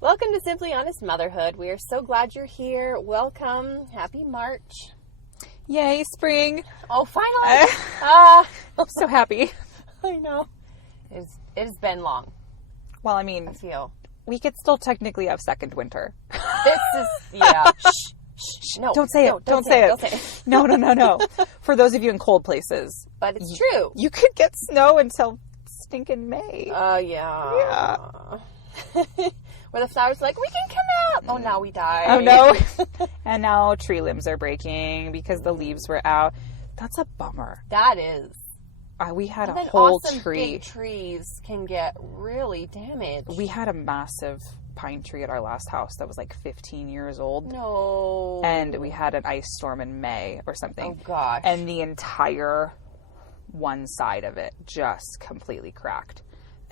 Welcome to Simply Honest Motherhood. We are so glad you're here. Welcome. Happy March. Yay, spring. Oh, finally. I'm so happy. I know. It has been long, Well, I mean, I feel. we could still technically have second winter. This is, yeah. Shh. No. Don't say it. No, Don't say it. Don't say it. No. For those of you in cold places. But it's true. You could get snow until stinking May. Yeah. Where the flowers are like, we can come out. Oh, now we die. Oh, no. And now tree limbs are breaking because the leaves were out. That's a bummer. That is. We had And a then whole awesome tree. big trees can get really damaged. We had a massive pine tree at our last house that was like 15 years old. No. And we had an ice storm in May or something. Oh, gosh. And the entire one side of it just completely cracked.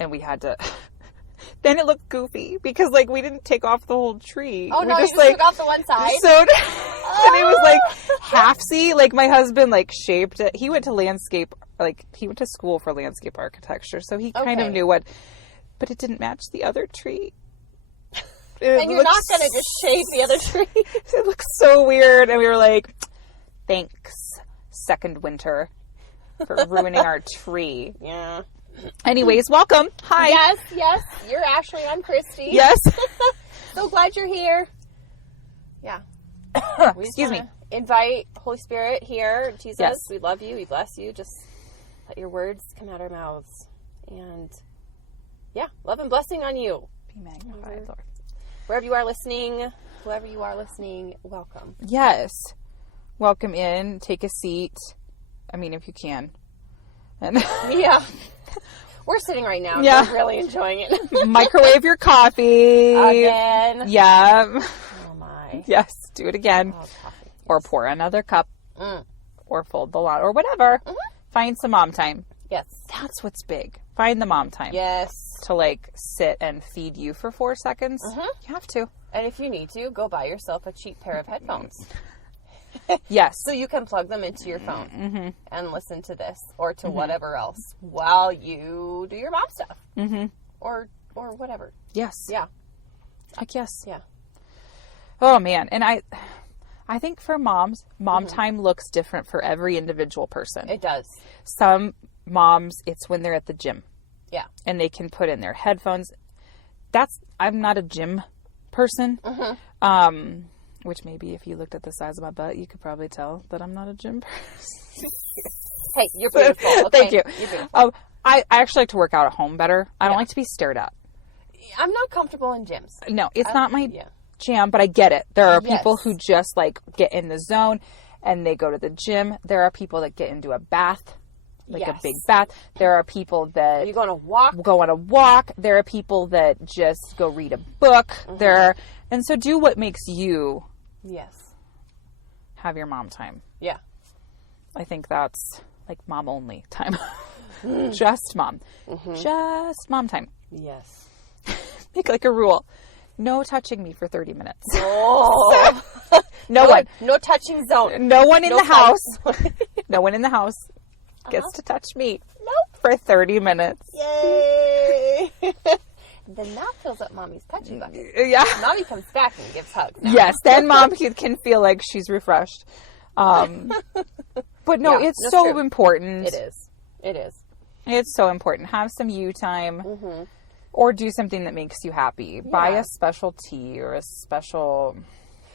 And we had to... Then it looked goofy because, like, we didn't take off the whole tree. Oh, we no, just, you just took off the one side? So, and it was, like, halfsy. Like, my husband, like, shaped it. He went to school for landscape architecture, so he kind of knew what... But it didn't match the other tree. And you're not going to just shape the other tree. It looks so weird. And we were like, thanks, second winter, for ruining our tree. Yeah. Anyways, welcome. Hi. Yes. You're Ashley. I'm Kristi. Yes. So glad you're here. Yeah. Excuse me. Invite Holy Spirit here. Jesus, Yes. we love you. We bless you. Just let your words come out of our mouths. And yeah, love and blessing on you. Be magnified, Lord. Wherever you are listening, whoever you are listening, welcome. Yes. Welcome in. Take a seat. I mean, if you can. And Yeah. We're sitting right now. Yeah. We're really enjoying it. microwave your coffee. Again. Yeah. Oh, my. Yes. Do it again. Oh, coffee. Or pour another cup. Mm. Or fold the laundry. Or whatever. Mhm. Find some mom time. Yes. That's what's big. Find the mom time. Yes. To, like, sit and feed you for 4 seconds. Mhm. You have to. And if you need to, go buy yourself a cheap pair of headphones. Yes. So you can plug them into your phone Mm-hmm. and listen to this or to whatever else while you do your mom stuff. Mm-hmm. Or whatever. Yes. Yeah. I guess. Yeah. Oh, man. And I think for moms, mom time looks different for every individual person. It does. Some moms, it's when they're at the gym. Yeah. And they can put in their headphones. I'm not a gym person. Mm-hmm. Which maybe if you looked at the size of my butt, you could probably tell that I'm not a gym person. Hey, you're beautiful. Okay? Thank you. You're beautiful. I actually like to work out at home better. I don't like to be stared at. I'm not comfortable in gyms. No, it's not my Yeah. jam, but I get it. There are Yes. people who just like get in the zone and they go to the gym. There are people that get into a bath, like a Yes. big bath. There are people that You're going to walk. go on a walk. There are people that just go read a book. And so do what makes you Yes. have your mom time. Yeah. I think that's like mom only time. Just mom. Just mom time. Yes. Make like a rule. No touching me for 30 minutes. Oh. No one. No touching zone. No one in No the house. fights. No one in the house gets to touch me Nope. for 30 minutes. Yay. Then that fills up mommy's touching bucket. Yeah. Mommy comes back and gives hugs. Now. Yes. Then mom can feel like she's refreshed. But no, Yeah, it's that's so true. important. It is. It is. It's so important. Have some you time or do something that makes you happy. Buy Yeah. a special tea or a special...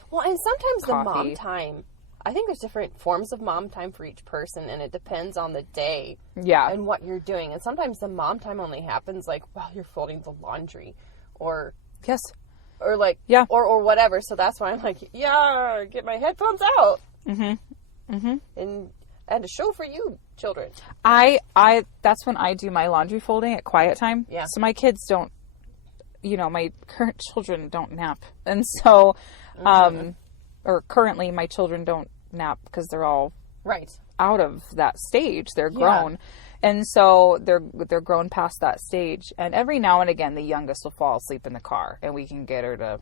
Well, and sometimes the mom Coffee. time, I think there's different forms of mom time for each person, and it depends on the day Yeah. and what you're doing. And sometimes the mom time only happens like while you're folding the laundry or Yes. like, Yeah. or whatever. So that's why I'm like, yeah, get my headphones out. And a show for you, children. That's when I do my laundry folding at quiet time. Yeah. So my kids don't, my current children don't nap. And so, or currently my children don't nap because they're all Right. out of that stage. They're grown. And so they're grown past that stage. And every now and again, the youngest will fall asleep in the car and we can get her to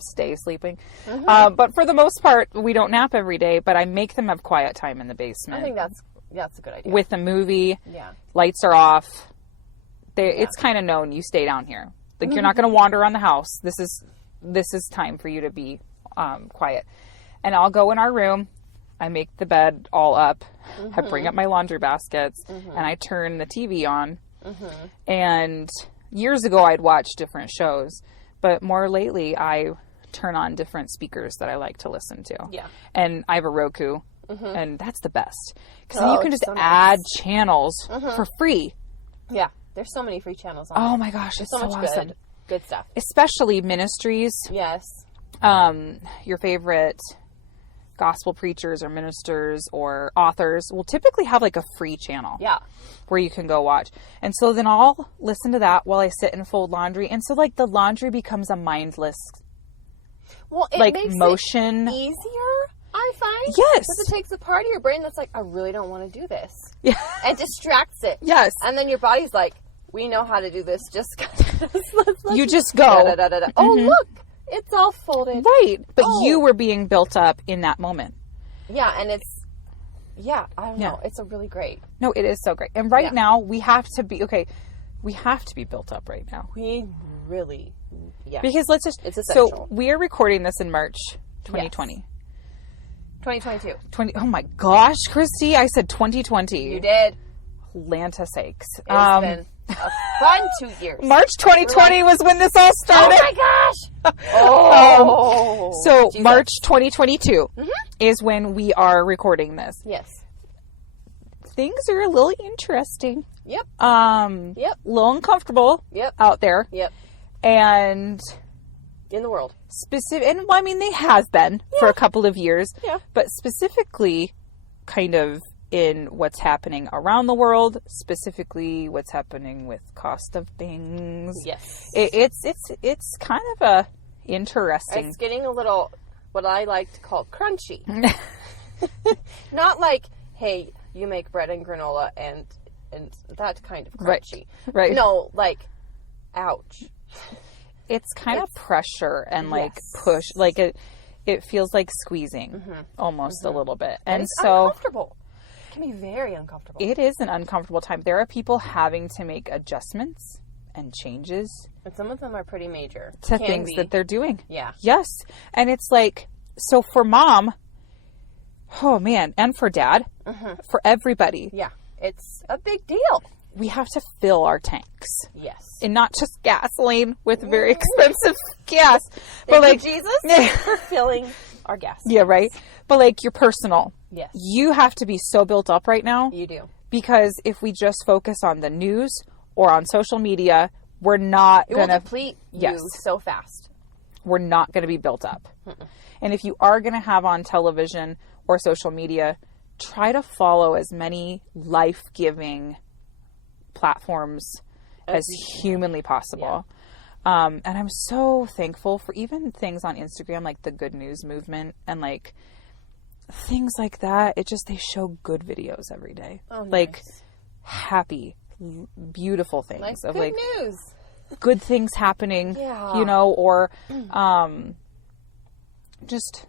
stay sleeping. But for the most part, we don't nap every day, but I make them have quiet time in the basement. I think that's a good idea. With a movie. Yeah. Lights are off. It's kind of known you stay down here. Like, you're not going to wander around the house. This is time for you to be quiet. And I'll go in our room. I make the bed all up. I bring up my laundry baskets, and I turn the TV on. And years ago, I'd watch different shows, but more lately, I turn on different speakers that I like to listen to. Yeah. And I have a Roku, and that's the best. Because then you can just add channels for free. Yeah. There's so many free channels on Oh there. my gosh, it's so much awesome. good stuff. Especially ministries. Yes. Your favorite gospel preachers or ministers or authors will typically have like a free channel. Yeah. Where you can go watch. And so then I'll listen to that while I sit and fold laundry. And so like the laundry becomes a mindless it makes motion. it easier, I find. Yes. Because it takes a part of your brain that's like, I really don't want to do this. Yeah. And distracts it. Yes. And then your body's like, we know how to do this. Just you just go. Oh, look. It's all folded. Right. But you were being built up in that moment. Yeah. And I don't know. It's a really great. No, it is so great. And right now we have to be built up right now. We really, Because it's essential. So we are recording this in March 2020. Yes. 2022. Oh my gosh, Kristi, I said 2020. You did. Lanta sakes. It's been a fun 2 years. March 2020 was when this all started. Oh my gosh. So Jesus. March 2022 is when we are recording this. Yes. Things are a little interesting. Yep. A little uncomfortable. Yep. Out there. Yep. And in the world. I mean, they have been for a couple of years. Yeah. But specifically kind of in what's happening around the world, specifically what's happening with cost of things. Yes. It's kind of a interesting. It's getting a little, what I like to call crunchy. Not like, hey, you make bread and granola and that kind of crunchy. Right. No, like, ouch. It's kind of pressure and like push, like it feels like squeezing almost a little bit. And it's so uncomfortable. It can be very uncomfortable. It is an uncomfortable time. There are people having to make adjustments and changes. And some of them are pretty major. To things that they're doing. Yeah. Yes. And it's like, so for mom, oh man, and for dad, for everybody. Yeah. It's a big deal. We have to fill our tanks. Yes. And not just gasoline with very expensive gas. But like Jesus for filling our gas. Yeah, right. But like your personal. Yes. You have to be so built up right now. You do. Because if we just focus on the news or on social media, we're not going to... It will deplete you so fast. We're not going to be built up. And if you are going to have on television or social media, try to follow as many life-giving platforms as humanly possible. Yeah. And I'm so thankful for even things on Instagram like the Good News Movement and like things like that. They show good videos every day. Oh, nice. Like happy, beautiful things like of good like news. Good things happening, yeah. you know, or just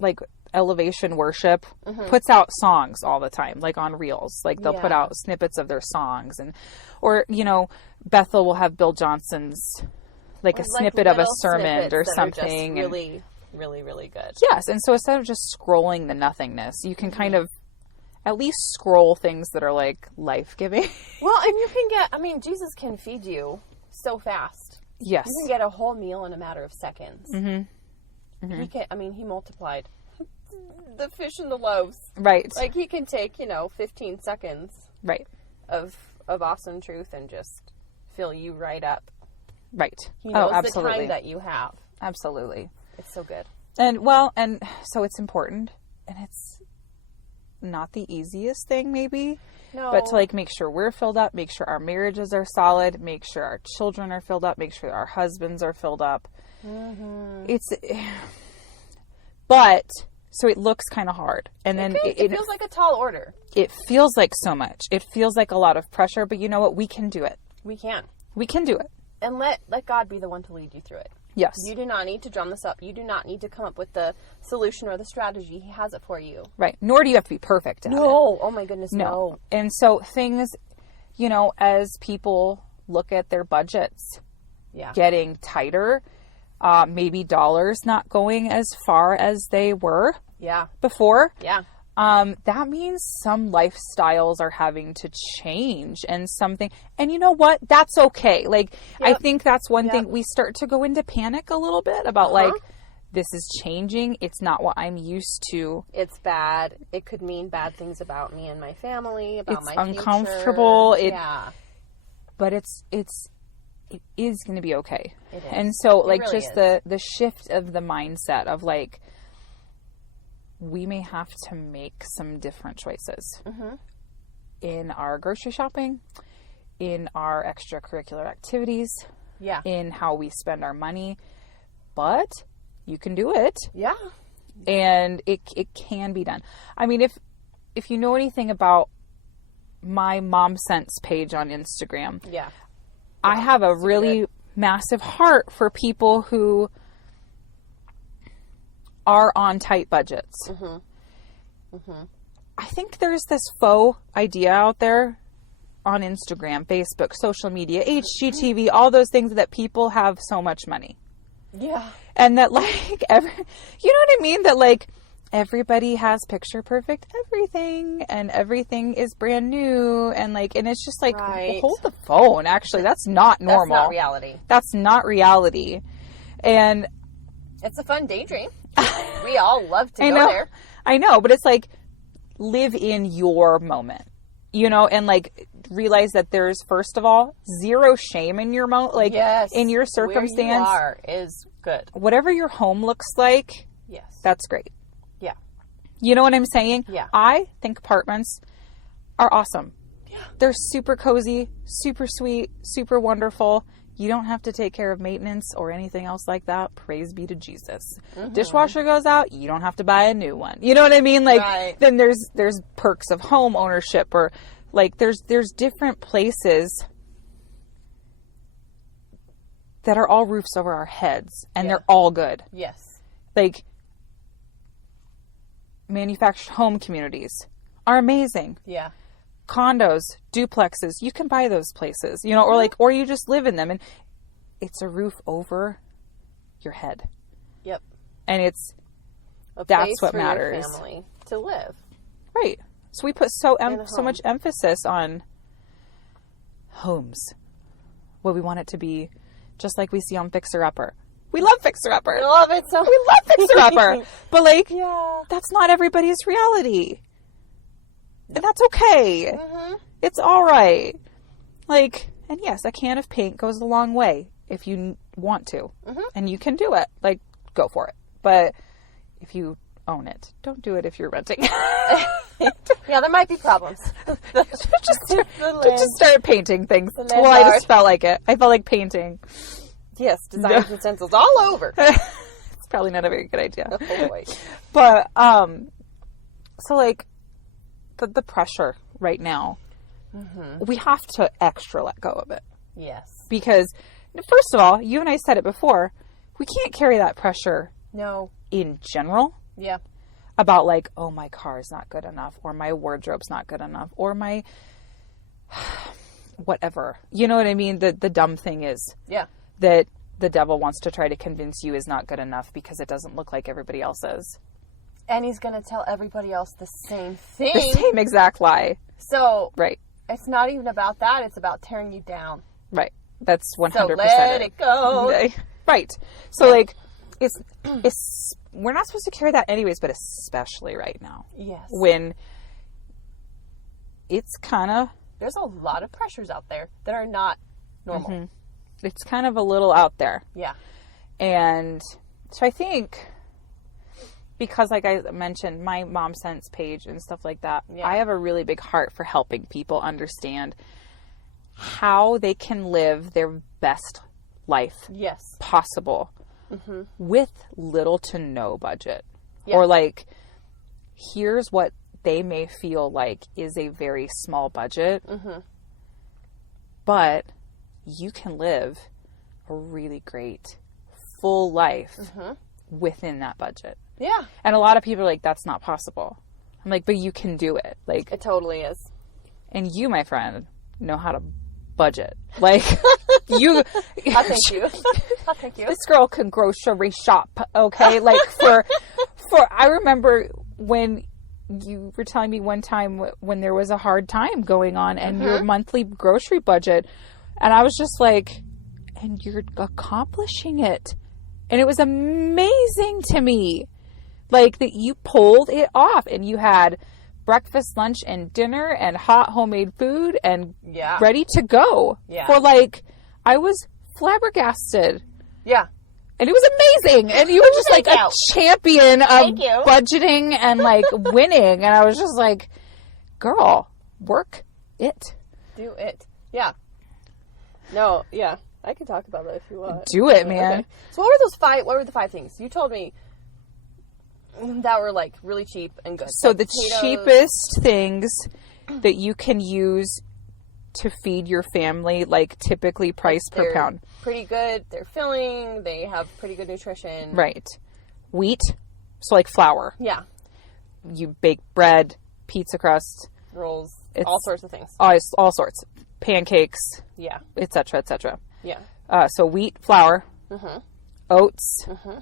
like Elevation Worship puts out songs all the time, like on Reels. Like they'll put out snippets of their songs, and or you know, Bethel will have Bill Johnson's like a snippet of a sermon or something. That are just really, really good. Yes, and so instead of just scrolling the nothingness, you can kind of at least scroll things that are like life-giving. Well, and you can get, I mean, Jesus can feed you so fast. Yes. You can get a whole meal in a matter of seconds. He multiplied the fish and the loaves. Right. Like he can take, 15 seconds. Right. Of awesome truth and just fill you right up. Right. He knows absolutely. the time that you have. Absolutely. It's so good. And so it's important, and it's not the easiest thing maybe. No. But to like make sure we're filled up, make sure our marriages are solid, make sure our children are filled up, make sure our husbands are filled up. But so it looks kind of hard, and then it feels like a tall order. It feels like so much. It feels like a lot of pressure, but you know what? We can do it. We can. We can do it. And let God be the one to lead you through it. Yes. You do not need to drum this up. You do not need to come up with the solution or the strategy. He has it for you. Right. Nor do you have to be perfect at it. No. Oh my goodness, no. And so things, as people look at their budgets getting tighter. Maybe dollars not going as far as they were before. Yeah. That means some lifestyles are having to change and something. And you know what? That's okay. Like, I think that's one thing. We start to go into panic a little bit about like, this is changing. It's not what I'm used to. It's bad. It could mean bad things about me and my family, about my future. It's uncomfortable. But it is going to be okay. It is. And so like really just is. the shift of the mindset of like, we may have to make some different choices in our grocery shopping, in our extracurricular activities, in how we spend our money, but you can do it. Yeah. And it can be done. I mean, if you know anything about my Mom Sense page on Instagram, I have a really massive heart for people who are on tight budgets. I think there's this faux idea out there on Instagram, Facebook, social media, HGTV, all those things that people have so much money. Yeah. And that like, you know what I mean? That like everybody has picture perfect everything and everything is brand new and like, and it's just like, well, hold the phone. Actually, that's not normal. That's not reality. That's not reality. And it's a fun daydream. We all love to go there. I know, but it's like, live in your moment, you know, and like realize that there's, first of all, zero shame in your like in your circumstance. Where you are is good. Whatever your home looks like, that's great. Yeah. You know what I'm saying? Yeah. I think apartments are awesome. Yeah. They're super cozy, super sweet, super wonderful. You don't have to take care of maintenance or anything else like that. Praise be to Jesus. Dishwasher goes out, you don't have to buy a new one. You know what I mean? Like, then there's perks of home ownership, or like there's different places that are all roofs over our heads and they're all good. Yes. Like, manufactured home communities are amazing. Yeah. Condos, duplexes, you can buy those places, you know, or like, or you just live in them and it's a roof over your head. Yep. And that's what matters. Your family to live. Right. So we put so much emphasis on homes. Well, we want it to be just like we see on Fixer Upper. We love Fixer Upper. We love it so. We love Fixer Upper. But like, that's not everybody's reality. And that's okay. It's all right. Like, and yes, a can of paint goes a long way if you want to. And you can do it. Like, go for it. But if you own it, don't do it if you're renting. Yeah, there might be problems. just start painting things. Well, I just felt like it. I felt like painting. Yes, design utensils all over. It's probably not a very good idea. Oh, boy. But, so like, the pressure right now, we have to extra let go of it. Yes. Because, first of all, you and I said it before, we can't carry that pressure. No. In general. Yeah. About like, oh, my car's not good enough, or my wardrobe's not good enough, or my whatever. You know what I mean? The dumb thing is that the devil wants to try to convince you is not good enough because it doesn't look like everybody else's. And he's going to tell everybody else the same thing. The same exact lie. So, right. It's not even about that. It's about tearing you down. Right. That's 100%. So let it go. Right. So, like, it's we're not supposed to carry that anyways, but especially right now. Yes. When it's kind of... There's a lot of pressures out there that are not normal. It's kind of a little out there. Yeah. And so I think... Because, like I mentioned, my Mom Sense page and stuff like that, I have a really big heart for helping people understand how they can live their best life possible with little to no budget. Or, like, here's what they may feel like is a very small budget, but you can live a really great, full life within that budget. Yeah. And a lot of people are like, that's not possible. I'm like, but you can do it. Like, it totally is. And you, my friend, know how to budget. Like, you... I'll thank you. I'll thank you. This girl can grocery shop, okay? Like, I remember when you were telling me one time when there was a hard time going on and your monthly grocery budget, and I was just like, and you're accomplishing it. And it was amazing to me. Like, that you pulled it off and you had breakfast, lunch, and dinner and hot homemade food and ready to go. Yeah. For like, I was flabbergasted. Yeah. And it was amazing. And you were just like a champion of budgeting and like winning. And I was just like, girl, work it. Do it. Yeah. No, yeah. I can talk about that if you want. Do it, man. Okay. So what were the 5 things? You told me that were like really cheap and good. So like the cheapest things that you can use to feed your family, like typically price per pound. Pretty good. They're filling. They have pretty good nutrition. Right. Wheat. So like flour. Yeah. You bake bread, pizza crust. Rolls. All sorts of things. All sorts. Pancakes. Yeah. Et cetera, et cetera. Yeah. So wheat, flour, Mm-hmm. oats, Mm-hmm.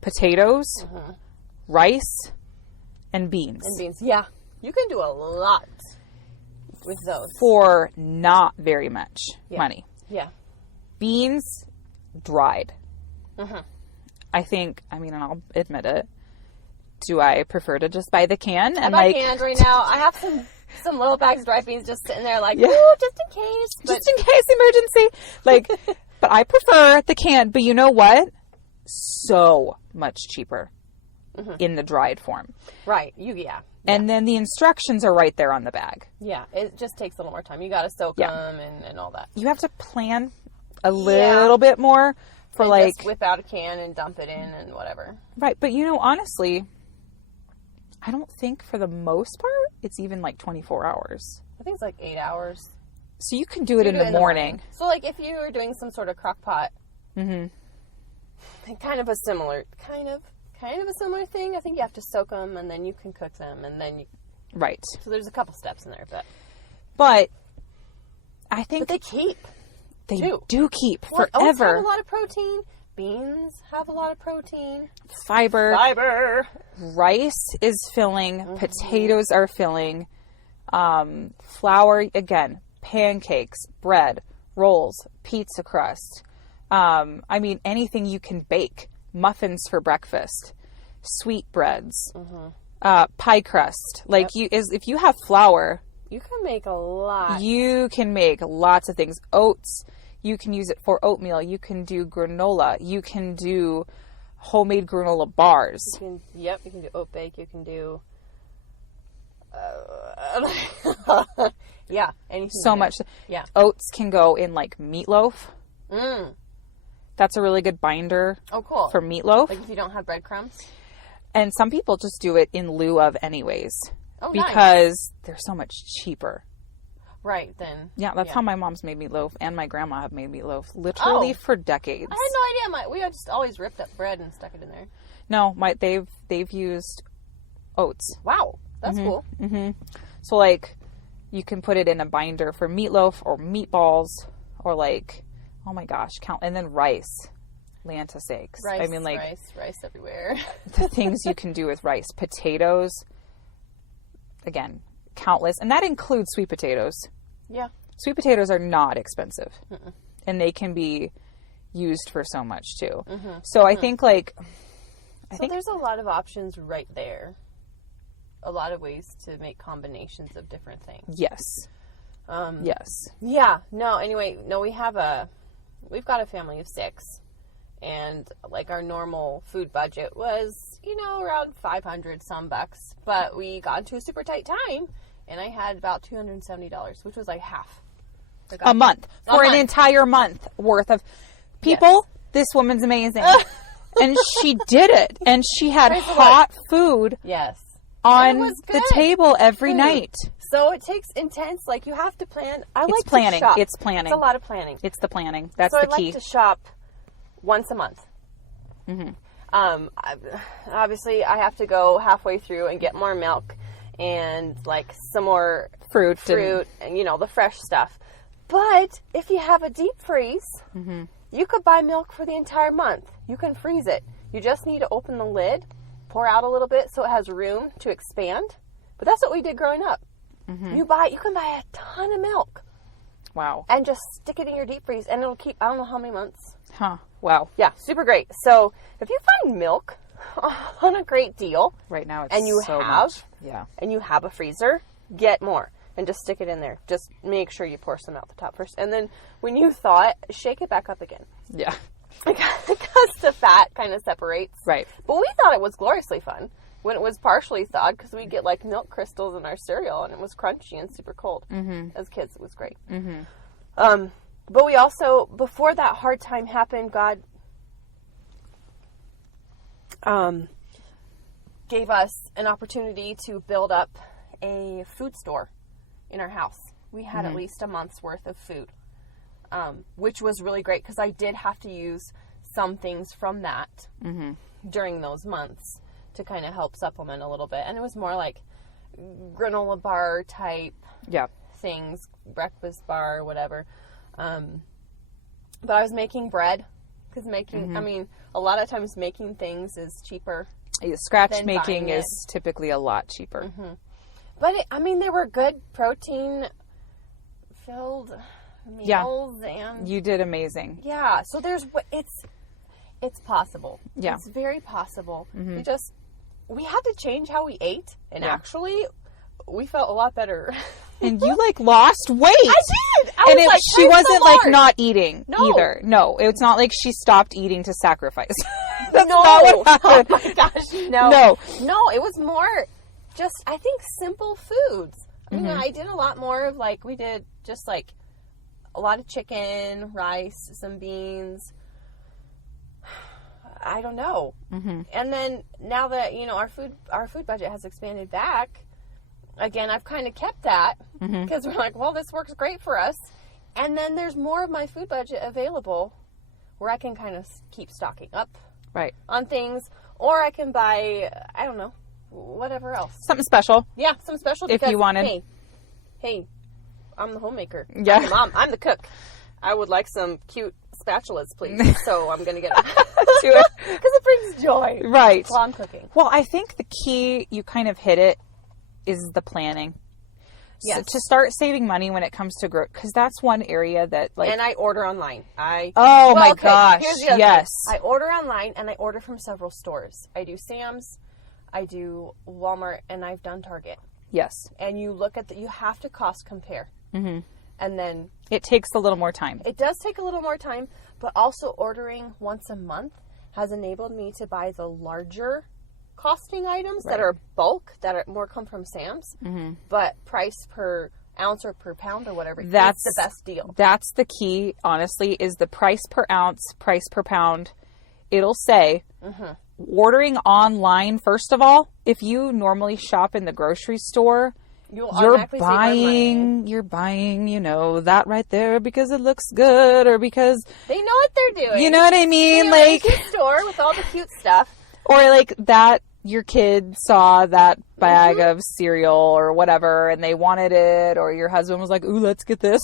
potatoes, Mm-hmm. rice, and beans. And beans. Yeah. You can do a lot with those. For not very much money. Yeah. Beans, dried. Mm-hmm. I mean, and I'll admit it. Do I prefer to just buy the can? I buy canned right now. I have some little bags of dried beans just sitting there like, ooh, just in case. Just in case emergency. Like, but I prefer the can. But you know what? So much cheaper in the dried form. Right. And then the instructions are right there on the bag. Yeah. It just takes a little more time. You got to soak them and all that. You have to plan a little bit more for and like... just whip out a can and dump it in and whatever. Right. But you know, honestly, I don't think for the most part it's even like 24 hours. I think it's like 8 hours. So you can do it in the morning. So like if you were doing some sort of crock pot, kind of a similar thing. I think you have to soak them and then you can cook them and then right. So there's a couple steps in there, but I think they keep. They do keep Oats forever. have a lot of protein. Beans have a lot of protein. Fiber. Rice is filling. Potatoes are filling. Flour, again, pancakes, bread, rolls, pizza crust. I mean, anything you can bake. Muffins for breakfast. Sweet breads. Pie crust. Like, if you have flour... You can make a lot. You can make lots of things. Oats, you can use it for oatmeal. You can do granola. You can do homemade granola bars. You can do oat bake. You can do... anything. So much. Yeah. Oats can go in, like, meatloaf. That's a really good binder. Oh, cool. For meatloaf. Like if you don't have breadcrumbs? And some people just do it in lieu of anyways. Oh, because they're so much cheaper. Right, then. Yeah, that's how my mom's made meatloaf and my grandma have made meatloaf literally for decades. I had no idea. We just always ripped up bread and stuck it in there. No, they've used oats. Wow, that's cool. So like you can put it in a binder for meatloaf or meatballs or like, oh my gosh, and then rice. Lanta sakes. Rice, I mean, like rice everywhere. The things you can do with rice. Potatoes. Again, countless. And that includes sweet potatoes. Yeah. Sweet potatoes are not expensive. And they can be used for so much too. So I think there's a lot of options right there. A lot of ways to make combinations of different things. Yes. Yes. Yeah. No, anyway, we've got a family of 6. And like our normal food budget was, around $500 some bucks. But we got into a super tight time and I had about $270, which was like half. A month. For an entire month worth of people. Yes. This woman's amazing. And she did it. And she had hot food. Yes. On the table every night. So it takes intense, like you have to plan. It's planning. To shop. It's planning. It's a lot of planning. It's the planning. That's the key. I like to shop once a month. Obviously, I have to go halfway through and get more milk and like some more fruit and the fresh stuff. But if you have a deep freeze, you could buy milk for the entire month. You can freeze it. You just need to open the lid, pour out a little bit so it has room to expand. But that's what we did growing up. You can buy a ton of milk. Wow. And just stick it in your deep freeze, and it'll keep, I don't know how many months. Huh. Wow. Yeah, super great. So if you find milk on a great deal, Right now it's and you so have, much. Yeah. and you have a freezer, get more. And just stick it in there. Just make sure you pour some out the top first. And then when you thaw it, shake it back up again. Yeah. Because the fat kind of separates. Right. But we thought it was gloriously fun when it was partially thawed, because we get like milk crystals in our cereal, and it was crunchy and super cold. As kids, it was great. But we also, before that hard time happened, God gave us an opportunity to build up a food store in our house. We had at least a month's worth of food, which was really great, because I did have to use some things from that during those months to kind of help supplement a little bit. And it was more like granola bar type things, breakfast bar, whatever. But I was making bread, because I mean, a lot of times making things is cheaper. Scratch making is typically a lot cheaper. But they were good protein filled meals, and you did amazing. Yeah, so it's possible. Yeah. It's very possible. We had to change how we ate, and actually we felt a lot better. And you lost weight. I did. She wasn't large. not eating either. No, it's not like she stopped eating to sacrifice. That's no. not what happened. Oh my gosh, no. No, it was more just, I think, simple foods. I mean, I did a lot more of we did just a lot of chicken, rice, some beans. I don't know. And then now that, our food budget has expanded back, again, I've kind of kept that because we're like, well, this works great for us. And then there's more of my food budget available where I can kind of keep stocking up on things, or I can buy, I don't know, whatever else. Something special. Yeah, some special. If you wanted. Hey, I'm the homemaker. Yeah. I'm the mom. I'm the cook. I would like some cute spatulas, please. So I'm going to get them. Because it brings joy. Right. While I'm cooking. Well, I think the key, you kind of hit it, is the planning. Yes. So to start saving money when it comes to growth, because that's one area that and I order online. Gosh, Here's the other yes. thing. I order online, and I order from several stores. I do Sam's, I do Walmart, and I've done Target. Yes. And you look at you have to cost compare. And then it takes a little more time. It does take a little more time, but also ordering once a month has enabled me to buy the larger costing items that are bulk, that are more come from Sam's, but price per ounce or per pound or whatever, that's the best deal. That's the key, honestly, is the price per ounce, price per pound. It'll say, ordering online, first of all, if you normally shop in the grocery store, you're buying, that right there because it looks good, or because they know what they're doing. You know what I mean? In the store with all the cute stuff. Or that your kid saw that bag of cereal or whatever and they wanted it, or your husband was like, ooh, let's get this,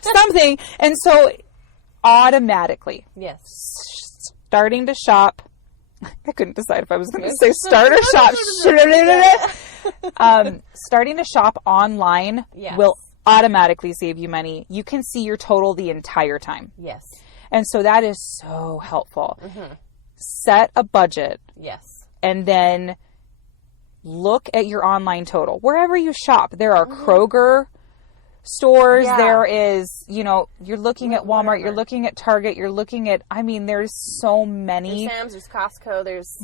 something. And so automatically, starting to shop, I couldn't decide if I was going to say start or shop. Starting to shop online will automatically save you money. You can see your total the entire time. Yes. And so that is so helpful. Set a budget. Yes. And then look at your online total. Wherever you shop, there are Kroger stores. Yeah. There is, you're looking at Walmart, you're looking at Target, you're looking at, there's so many. There's Sam's, there's Costco, there's...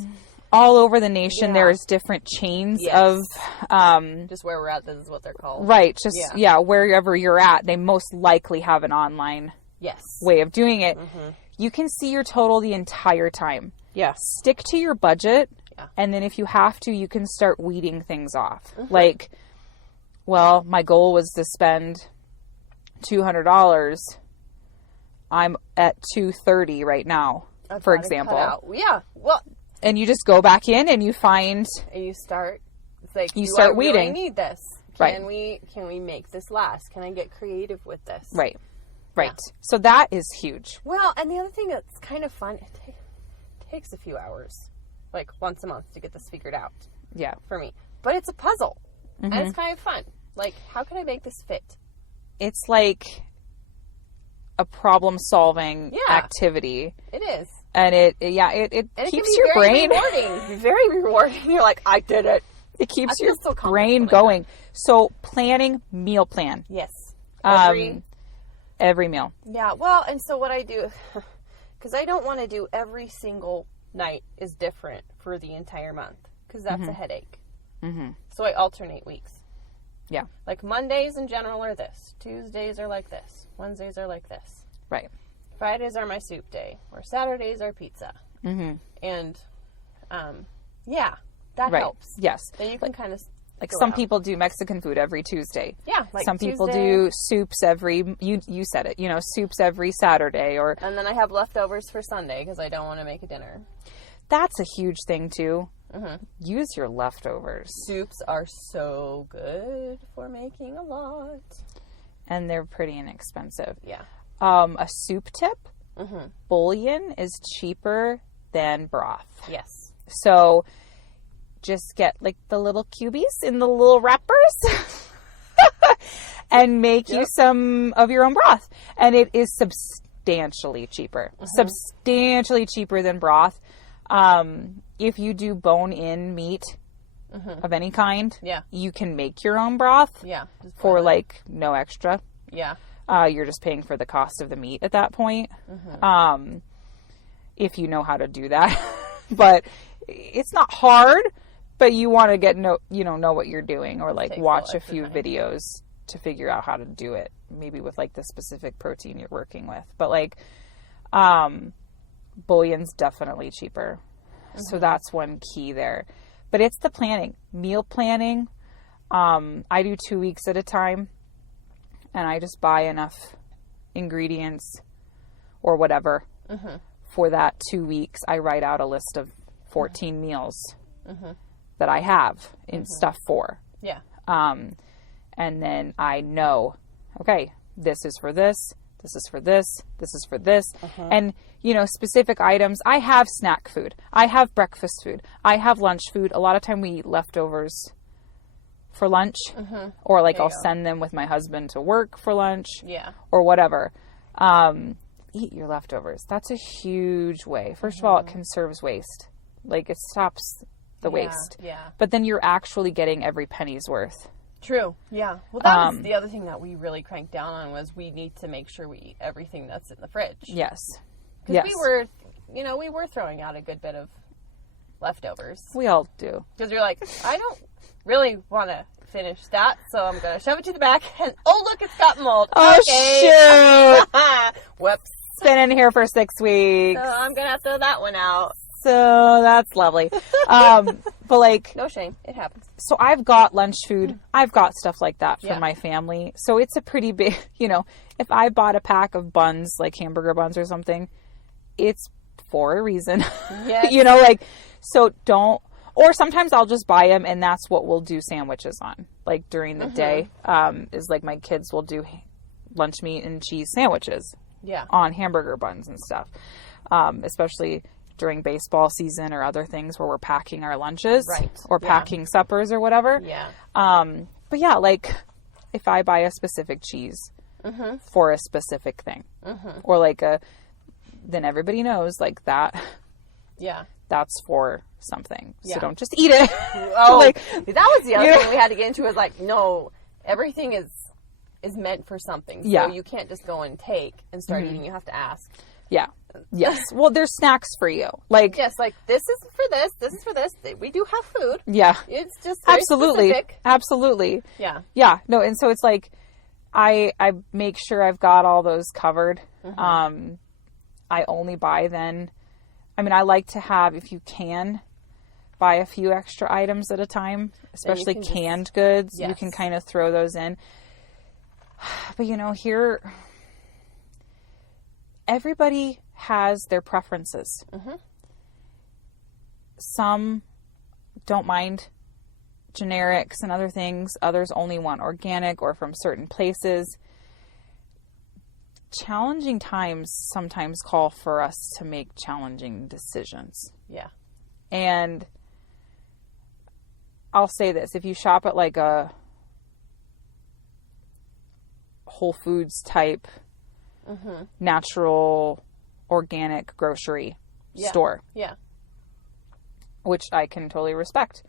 all over the nation, there's different chains of... just where we're at, this is what they're called. Right. Just, wherever you're at, they most likely have an online way of doing it. You can see your total the entire time. Yes. Stick to your budget, and then if you have to, you can start weeding things off. My goal was to spend $200. I'm at $230 right now, for example. Yeah. Well... And you just go back in and you find... And you start... It's like, you start weeding. I really need this. Can we make this last? Can I get creative with this? Right. Yeah. So that is huge. Well, and the other thing that's kind of fun, it takes a few hours, like once a month, to get this figured out. Yeah. For me. But it's a puzzle. And it's kind of fun. Like, how can I make this fit? It's like a problem-solving activity. It is. And it keeps your brain rewarding. Very rewarding. You're like, I did it. It keeps your brain going. So planning, meal plan. Yes. Every meal. Yeah. Well, and so what I do, because I don't want to do every single night is different for the entire month, because that's a headache. So I alternate weeks. Yeah. Like Mondays in general are this. Tuesdays are like this. Wednesdays are like this. Right. Fridays are my soup day, or Saturdays are pizza. And, that helps. Yes. Then you can kind of like some people do Mexican food every Tuesday. Yeah. Like some people Tuesday. do soups every, you said it, soups every Saturday or. And then I have leftovers for Sunday because I don't want to make a dinner. That's a huge thing too. Use your leftovers. Soups are so good for making a lot. And they're pretty inexpensive. Yeah. A soup tip, bouillon is cheaper than broth. Yes. So just get like the little cubies in the little wrappers and make you some of your own broth. And it is substantially cheaper. Substantially cheaper than broth. If you do bone-in meat of any kind, you can make your own broth for like no extra. Yeah. You're just paying for the cost of the meat at that point. If you know how to do that. But it's not hard, but you want to know what you're doing, or like watch a few videos to figure out how to do it, maybe with like the specific protein you're working with. But like bouillon's definitely cheaper. So that's one key there. But it's the planning, meal planning. I do 2 weeks at a time, and I just buy enough ingredients or whatever for that 2 weeks. I write out a list of 14 meals that I have in stuff for. Yeah. And then I know, okay, this is for this. This is for this. This is for this. And, specific items. I have snack food. I have breakfast food. I have lunch food. A lot of time we eat leftovers for lunch. Or like I'll send them with my husband to work for lunch. Yeah. Or whatever. Eat your leftovers. That's a huge way. First of all, it conserves waste. Like it stops the waste. Yeah. But then you're actually getting every penny's worth. True. Yeah. Well, that was the other thing that we really cranked down on, was we need to make sure we eat everything that's in the fridge. Yes. Because we were throwing out a good bit of leftovers. We all do. Because you're like, I don't really want to finish that, so I'm going to shove it to the back, and oh, look, it's got mold. Oh, okay. shoot. Whoops. It's been in here for 6 weeks. So I'm going to have to throw that one out. So that's lovely. But like, no shame. It happens. So I've got lunch food. I've got stuff like that for my family. So it's a pretty big, if I bought a pack of buns, like hamburger buns or something, it's for a reason. Yes. So don't, or sometimes I'll just buy them and that's what we'll do sandwiches on. Like during the day, is like my kids will do lunch meat and cheese sandwiches on hamburger buns and stuff. Especially during baseball season or other things where we're packing our lunches or packing suppers or whatever. Yeah. But yeah, like if I buy a specific cheese for a specific thing or like then everybody knows like that. Yeah. That's for something. So don't just eat it. Oh, that was the other thing we had to get into, is like, no, everything is meant for something. So you can't just go and take and start eating. You have to ask. Yeah. Yes. Well, there's snacks for you. Like, yes, like this is for this. This is for this. We do have food. Yeah. It's just very specific. Absolutely. Yeah. Yeah. No, and so it's like I make sure I've got all those covered. I only buy then. I mean, I like to have, if you can, buy a few extra items at a time, especially canned goods. You can kind of throw those in. But here, everybody has their preferences. Some don't mind generics and other things. Others only want organic or from certain places. Challenging times sometimes call for us to make challenging decisions. Yeah. And I'll say this, if you shop at like a Whole Foods type, natural, organic grocery store, yeah, which I can totally respect,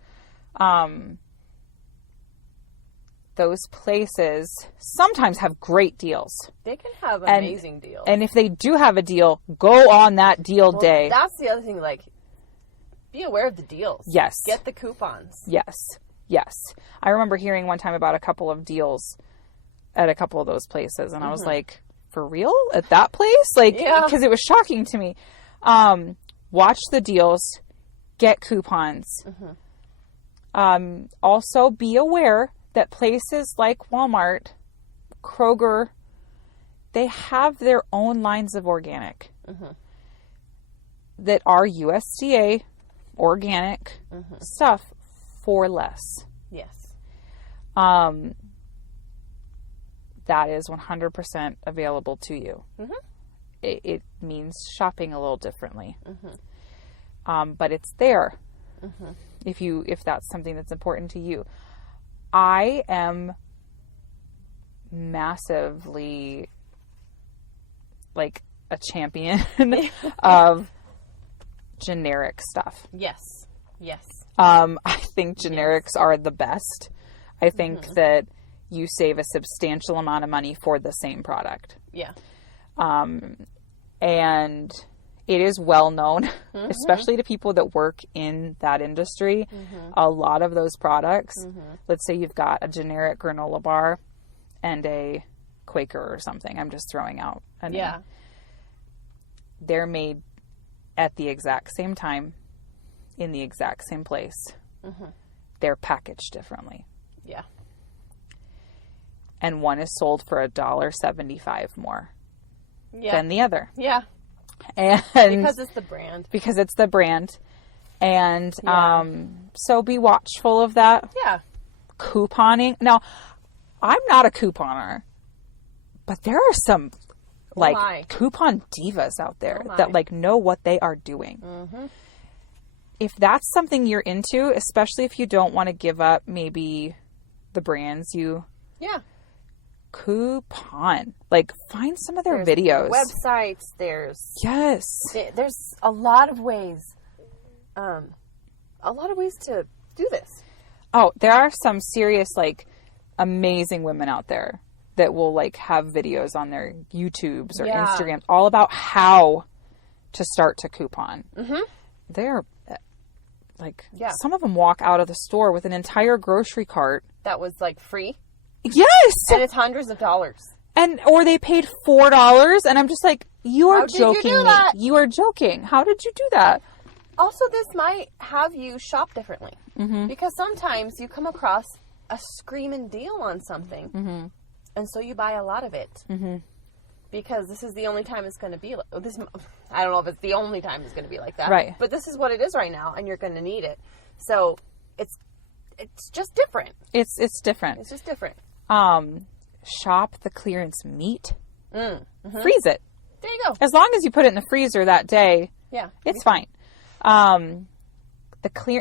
those places sometimes have great deals. They can have amazing deals. And if they do have a deal, go on that deal day. That's the other thing, like, be aware of the deals. Yes. Get the coupons. Yes. Yes. I remember hearing one time about a couple of deals at a couple of those places, and I was like, for real? At that place? Like, because it was shocking to me. Watch the deals, get coupons. Also be aware that places like Walmart, Kroger, they have their own lines of organic that are USDA organic stuff for less. Yes. That is 100% available to you. It means shopping a little differently. But it's there if that's something that's important to you. I am massively like a champion of generic stuff. Yes. Yes. I think generics are the best. I think that you save a substantial amount of money for the same product. Yeah. And it is well known, especially to people that work in that industry. A lot of those products, let's say you've got a generic granola bar and a Quaker or something. I'm just throwing out a name. Yeah. They're made at the exact same time in the exact same place. They're packaged differently. Yeah. And one is sold for $1.75 more than the other. Yeah. And because it's the brand. Because it's the brand. And so be watchful of that. Yeah. Couponing. Now, I'm not a couponer, but there are some like coupon divas out there that like know what they are doing. If that's something you're into, especially if you don't want to give up maybe the brands you coupon, like find some of their videos, websites, there's a lot of ways to do this. Oh, there are some serious like amazing women out there that will like have videos on their YouTubes or Instagrams all about how to start to coupon. They're like some of them walk out of the store with an entire grocery cart that was like free. Yes. And it's hundreds of dollars. Or they paid $4 and I'm just like, you are joking me. You are joking. How did you do that? Also, this might have you shop differently. Because sometimes you come across a screaming deal on something. And so you buy a lot of it. Because this is the only time it's going to be like this. I don't know if it's the only time it's going to be like that. Right. But this is what it is right now, and you're going to need it. So it's just different. It's different. It's just different. Shop the clearance meat. Freeze it. There you go. As long as you put it in the freezer that day, it's fine.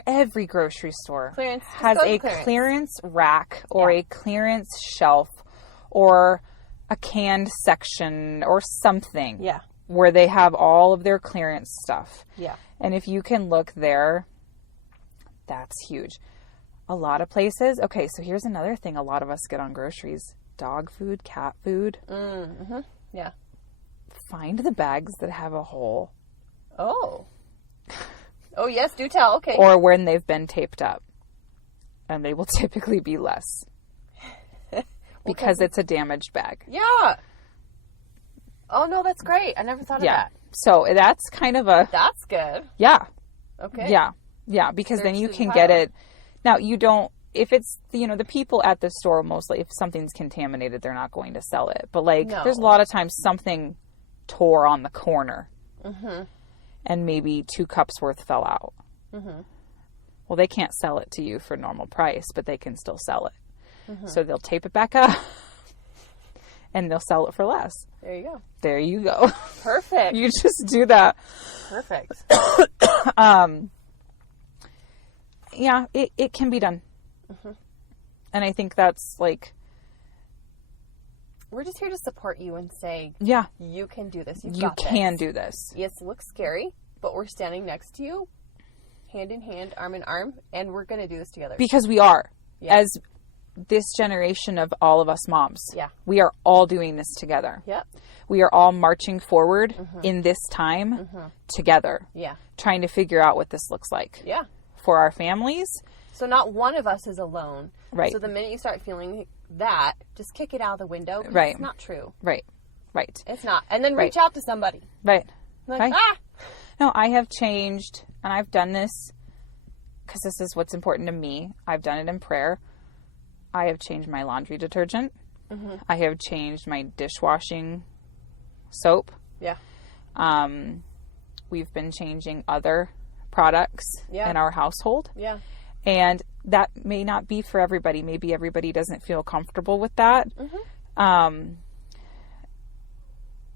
Every grocery store has a clearance rack or a clearance shelf or a canned section or something where they have all of their clearance stuff. And if you can look there, that's huge. A lot of places. Okay, so here's another thing a lot of us get on groceries. Dog food, cat food. Yeah. Find the bags that have a hole. Oh. Oh, yes, do tell. Okay. Or when they've been taped up. And they will typically be less. Because it's a damaged bag. Yeah. Oh, no, that's great. I never thought of that. So that's kind of a... That's good. Yeah. Okay. Yeah, because then you can get it... Now, you don't... If it's, the people at the store, mostly, if something's contaminated, they're not going to sell it. But, there's a lot of times something tore on the corner. And maybe 2 cups worth fell out. Well, Well, they can't sell it to you for normal price, but they can still sell it. So they'll tape it back up and they'll sell it for less. There you go. There you go. Perfect. You just do that. Perfect. Yeah, it can be done. And I think that's like... We're just here to support you and say, yeah, you can do this. You can do this. Yes, it looks scary, but we're standing next to you, hand in hand, arm in arm, and we're going to do this together. Because we are. Yeah. As this generation of all of us moms. Yeah. We are all doing this together. Yep. We are all marching forward in this time together. Yeah. Trying to figure out what this looks like. Yeah. For our families. So not one of us is alone. Right. So the minute you start feeling that, just kick it out of the window. Right. It's not true. Right. Right. It's not. And then reach out to somebody. Right. Like, right. ah! No, I have changed, and I've done this because this is what's important to me. I've done it in prayer. I have changed my laundry detergent. I have changed my dishwashing soap. Yeah. We've been changing other products in our household. Yeah. And that may not be for everybody. Maybe everybody doesn't feel comfortable with that.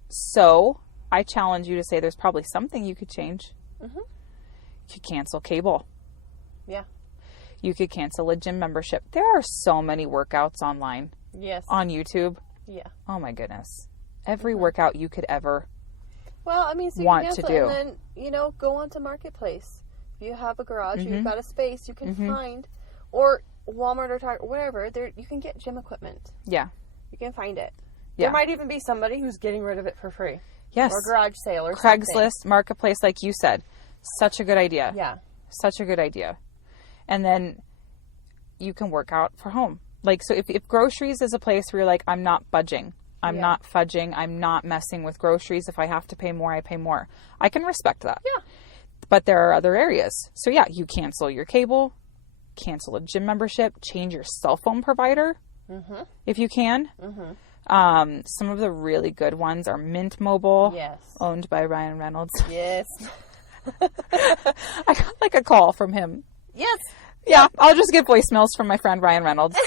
So I challenge you to say there's probably something you could change. You could cancel cable. Yeah. You could cancel a gym membership. There are so many workouts online. Yes. On YouTube. Yeah. Oh my goodness. Every workout you could ever Well, I mean, so want you to cancel do. and then, go onto Marketplace. If you have a garage, you've got a space, you can find, or Walmart or Target, or whatever, there you can get gym equipment. Yeah. You can find it. Yeah. There might even be somebody who's getting rid of it for free. Yes. Or garage sale or Craigslist, something. Marketplace, like you said. Such a good idea. Yeah. Such a good idea. And then you can work out for home. Like, so if groceries is a place where you're like, I'm not budging. I'm not fudging. I'm not messing with groceries. If I have to pay more, I pay more. I can respect that. Yeah. But there are other areas. So yeah, you cancel your cable, cancel a gym membership, change your cell phone provider if you can. Some of the really good ones are Mint Mobile, Yes. owned by Ryan Reynolds. Yes. I got like a call from him. Yes. Yeah, I'll just get voicemails from my friend Ryan Reynolds.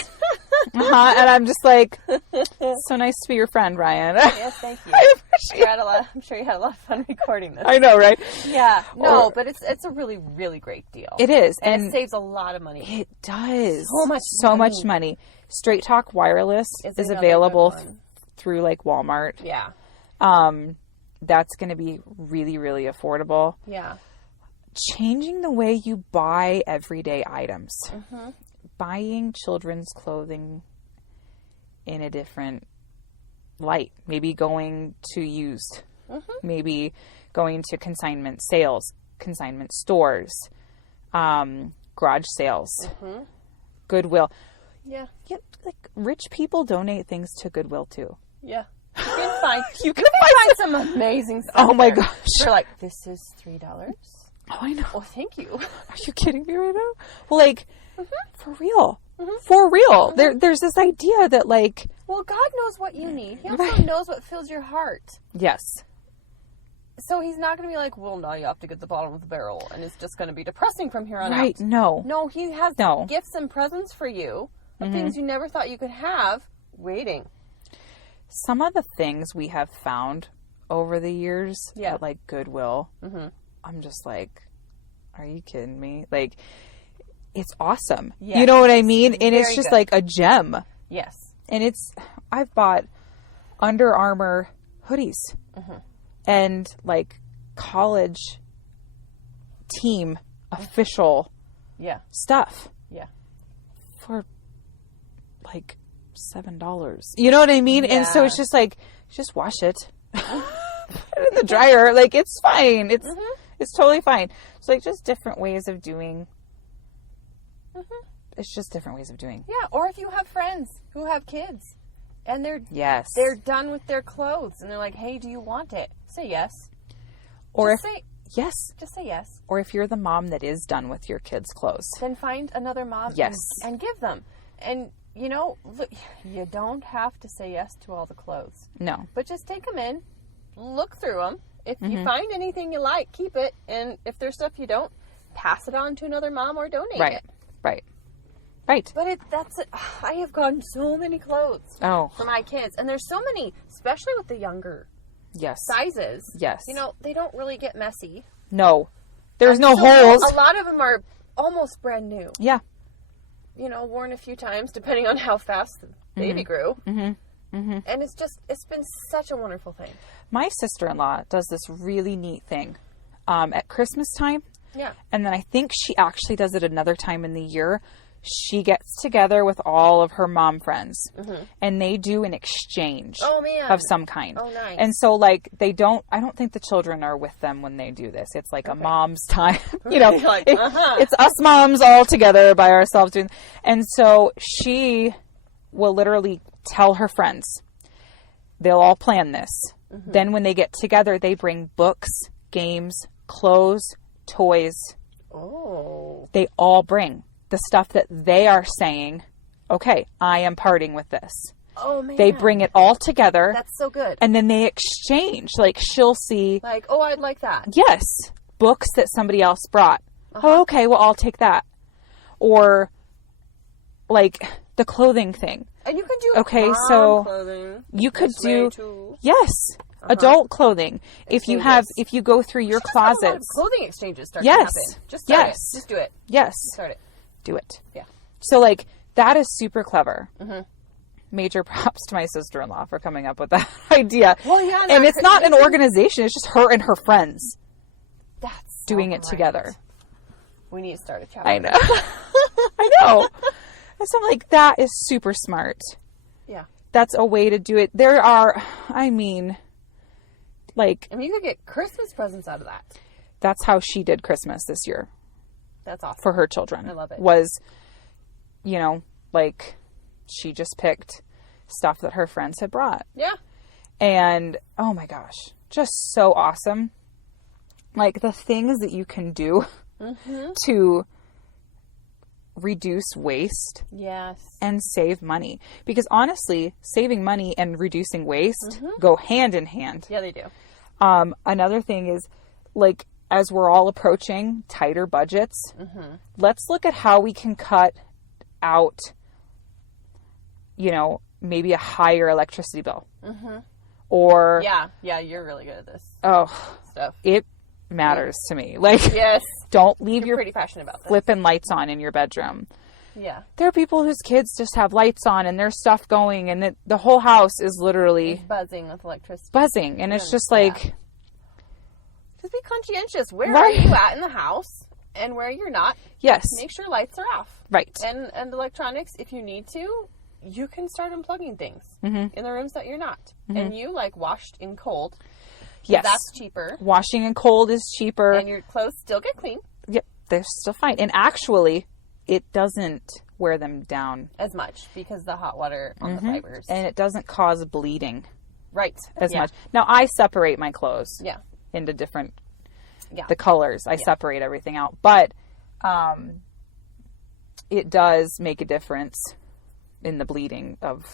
And I'm just like, so nice to be your friend, Ryan. Yes, thank you. I appreciate I'm sure you had a lot of fun recording this. I know, right? Yeah. No, but it's a really, really great deal. It is. And it saves a lot of money. It does. So much much money. Straight Talk Wireless is another available good one. through like Walmart. Yeah. That's going to be really, really affordable. Yeah. Changing the way you buy everyday items. Buying children's clothing in a different light. Maybe going to used. Maybe going to consignment sales, consignment stores, garage sales, Goodwill. Yeah. Yeah, like rich people donate things to Goodwill too. Yeah. You can find You can find some amazing stuff. Oh my there. gosh. They're like, this is $3. Oh, I know. Oh, thank you. Are you kidding me right now? Well, like, for real. For real. There's this idea that, like... Well, God knows what you need. He also Right. knows what fills your heart. Yes. So he's not going to be like, well, now you have to get the bottom of the barrel, and it's just going to be depressing from here on Right. out. No. No, he has No. gifts and presents for you of things you never thought you could have waiting. Some of the things we have found over the years Yeah. at, like, Goodwill, I'm just like, are you kidding me? Like, it's awesome. Yes. You know what I mean? And it's Very just good. like a gem. Yes. And I've bought Under Armour hoodies and like college team official Yeah. stuff Yeah. for like $7. You know what I mean? And so Yeah. it's just like, just wash it. Put it in the dryer. Like, it's fine. It's totally fine. It's like just different ways of doing. It's just different ways of doing. Yeah, or if you have friends who have kids and they're Yes. done with their clothes and they're like, "Hey, do you want it?" Say yes. Or Just say yes. Or if you're the mom that is done with your kids' clothes. Then find another mom Yes. and give them. And look, you don't have to say yes to all the clothes, No. but just take them in, look through them. If you find anything you like, keep it. And if there's stuff you don't, pass it on to another mom or donate Right. it. Right. Right. But I have gotten so many clothes for my kids. And there's so many, especially with the younger sizes. Yes. You know, they don't really get messy. No. There's no holes. A lot of them are almost brand new. Yeah. You know, worn a few times, depending on how fast the baby grew. Mm-hmm. Mm-hmm. And it's been such a wonderful thing. My sister-in-law does this really neat thing at Christmas time. Yeah. And then I think she actually does it another time in the year. She gets together with all of her mom friends and they do an exchange of some kind. Oh, nice. And so like I don't think the children are with them when they do this. It's like a mom's time, you know, like, it's us moms all together by ourselves doing. And so she will literally tell her friends, they'll all plan this. Then when they get together, they bring books, games, clothes, toys. Oh. They all bring the stuff that they are saying, okay, I am parting with this. Oh, man. They bring it all together. That's so good. And then they exchange. Like, she'll see. Like, oh, I'd like that. Yes. Books that somebody else brought. Oh, okay, well, I'll take that. Or, like, the clothing thing. And you can do clothing. You could do, yes, adult clothing. If you go through your closets. A lot of clothing exchanges start to happen. Just start it. Just do it. Yes. Start it. Do it. Yeah. So, like, that is super clever. Major props to my sister-in-law for coming up with that idea. Well, yeah. And it's not an organization. It's just her and her friends that's doing it together. We need to start a chapter. I know. I know. And so I'm like, that is super smart. Yeah. That's a way to do it. There are, like... I mean, you could get Christmas presents out of that. That's how she did Christmas this year. That's awesome. For her children. I love it. Was, you know, like, she just picked stuff that her friends had brought. Yeah. And, oh my gosh, just so awesome. Like, the things that you can do to reduce waste. Yes. And save money. Because honestly, saving money and reducing waste go hand in hand. Yeah, they do. Another thing is, like, as we're all approaching tighter budgets, let's look at how we can cut out, you know, maybe a higher electricity bill. Or... Yeah, you're really good at this stuff. It matters to me. Like, yes. Don't leave You're pretty passionate about this. Flipping lights on in your bedroom. Yeah. There are people whose kids just have lights on and there's stuff going and the whole house is literally... It's buzzing with electricity. Buzzing. And it's just like... Yeah. Just be conscientious. Where are you at in the house and where you're not? Yes. Make sure lights are off. Right. And electronics, if you need to, you can start unplugging things in the rooms that you're not. And you, like, washed in cold. Yes. That's cheaper. Washing in cold is cheaper. And your clothes still get clean. Yep. They're still fine. And actually, it doesn't wear them down as much because the hot water on the fibers. And it doesn't cause bleeding. Right. As much. Now, I separate my clothes. Yeah. Into different, the colors. I separate everything out. But it does make a difference in the bleeding of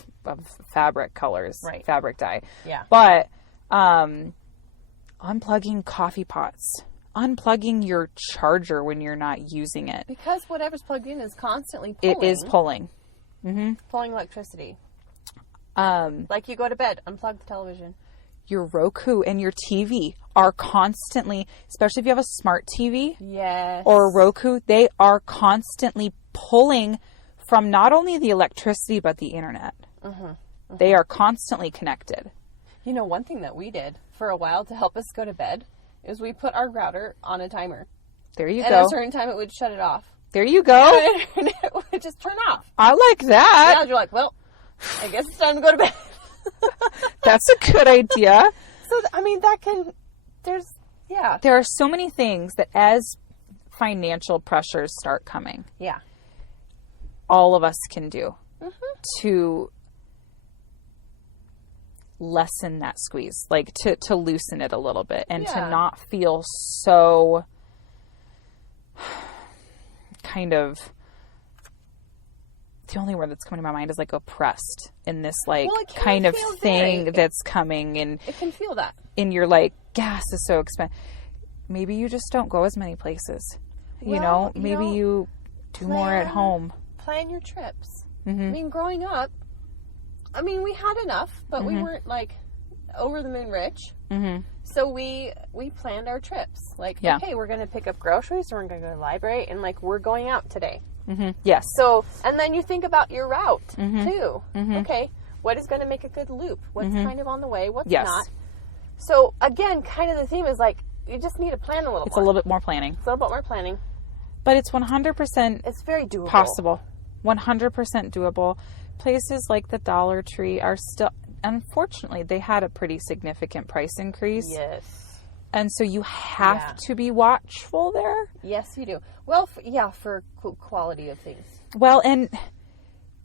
fabric colors. Right. Fabric dye. Yeah. But unplugging coffee pots. Unplugging your charger when you're not using it. Because whatever's plugged in is constantly pulling. It is pulling. Pulling electricity. Like you go to bed, unplug the television. Your Roku and your TV are constantly, especially if you have a smart TV or a Roku, they are constantly pulling from not only the electricity, but the internet. They are constantly connected. You know, one thing that we did for a while to help us go to bed is we put our router on a timer. There you go. And at a certain time it would shut it off. There you go. And it would just turn off. I like that. Yeah, you're like, well, I guess it's time to go to bed. That's a good idea. So, I mean, there are so many things that as financial pressures start coming, all of us can do to lessen that squeeze, like to loosen it a little bit and to not feel so kind of, the only word that's coming to my mind is like oppressed in this like kind of thing that's coming, and it can feel that. And you're like, gas is so expensive. Maybe you just don't go as many places. maybe you do more at home. Plan your trips. Mm-hmm. I mean, growing up, we had enough, but we weren't like over the moon rich. Mm-hmm. So we planned our trips. Like, Yeah. okay, we're going to pick up groceries, we're going to go to the library, and like we're going out today. Mm-hmm. Yes. So, and then you think about your route Mm-hmm. too. Mm-hmm. Okay, what is going to make a good loop? What's Mm-hmm. kind of on the way? What's Yes. not? So again, kind of the theme is like you just need to plan a little It's more. a little bit more planning. It's a little bit more planning. But it's 100% It's very doable. possible. 100% doable. Places like the Dollar Tree are still, unfortunately, they had a pretty significant price increase. Yes. And so you have Yeah. to be watchful there. Yes, you do. Well, for quality of things. Well, and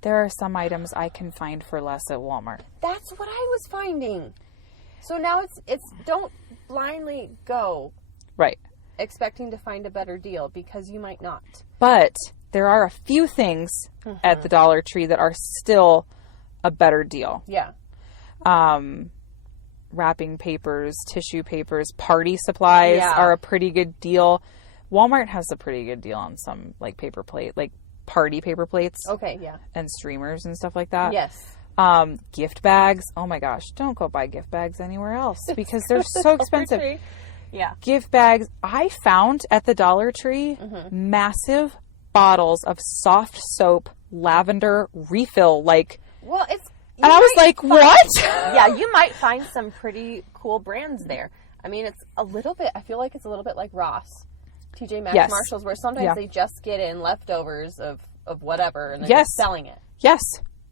there are some items I can find for less at Walmart. That's what I was finding. So now it's don't blindly go Right. expecting to find a better deal because you might not. But there are a few things at the Dollar Tree that are still a better deal. Yeah. Wrapping papers, tissue papers, party supplies Yeah. are a pretty good deal. Walmart has a pretty good deal on some like paper plate, like party paper plates Okay, yeah. and streamers and stuff like that. Yes. Gift bags. Oh my gosh, don't go buy gift bags anywhere else because they're so expensive. Yeah. Gift bags. I found at the Dollar Tree massive bottles of soft soap, lavender refill. Well, And I was like, what? yeah, you might find some pretty cool brands there. I mean, it's a little bit, I feel like it's a little bit like Ross, TJ Maxx, Yes. Marshalls, where sometimes Yeah. they just get in leftovers of whatever and they're Yes. just selling it. Yes.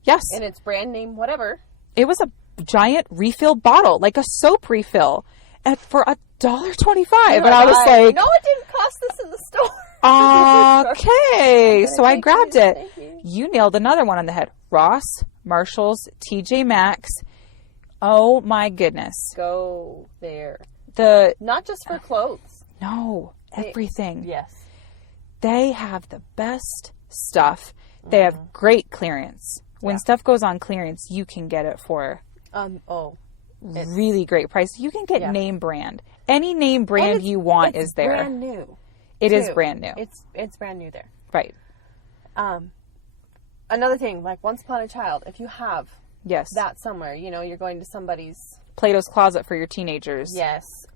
Yes. And it's brand name whatever. It was a giant refill bottle, like a soap refill, and for $1.25. And I was like, no, it didn't cost this in the store. okay. So I Thank grabbed you, it. thank you. You nailed another one on the head. Ross, Marshalls, TJ Maxx. Oh my goodness. Go there. Not just for clothes. No, everything. Yes. They have the best stuff. They have great clearance. When stuff goes on clearance, you can get it for really great price. You can get name brand. Any name brand you want is there. It's brand new. It is brand new. It's brand new there. Right. Another thing, like Once Upon a Child, if you have Yes. that somewhere, you're going to somebody's Plato's Closet for your teenagers.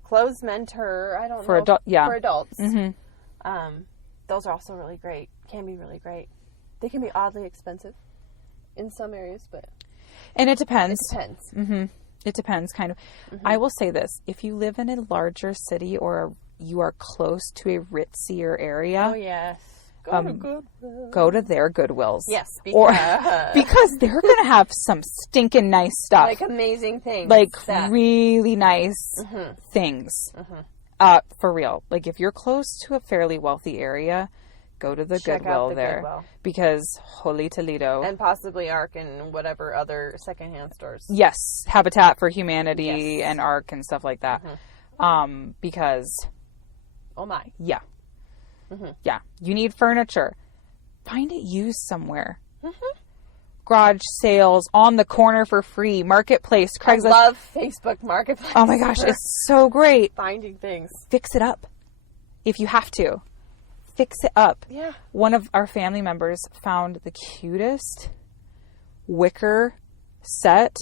Clothes mentor, I don't For know. yeah. For adults. Mm-hmm. Those are also really great. Can be really great. They can be oddly expensive in some areas, but And it depends. it depends. Mm-hmm. It depends, kind of. I will say this. If you live in a larger city or you are close to a ritzier area, Oh, yes. Go to Goodwill. go to their Goodwills. Yes, Because they're going to have some stinking nice stuff. like amazing things. Like that- really nice things. For real. Like if you're close to a fairly wealthy area, go to the Check Goodwill out the there. Goodwill. Because holy Toledo. And possibly ARC and whatever other secondhand stores. Yes, Habitat for Humanity Yes. and ARC and stuff like that. Because Oh my. yeah, you need furniture. Find it used somewhere. Garage sales on the corner for free. Marketplace, Craigslist. I love Facebook Marketplace. Oh my gosh, it's so great. Finding things. Fix it up if you have to. Fix it up. Yeah. One of our family members found the cutest wicker set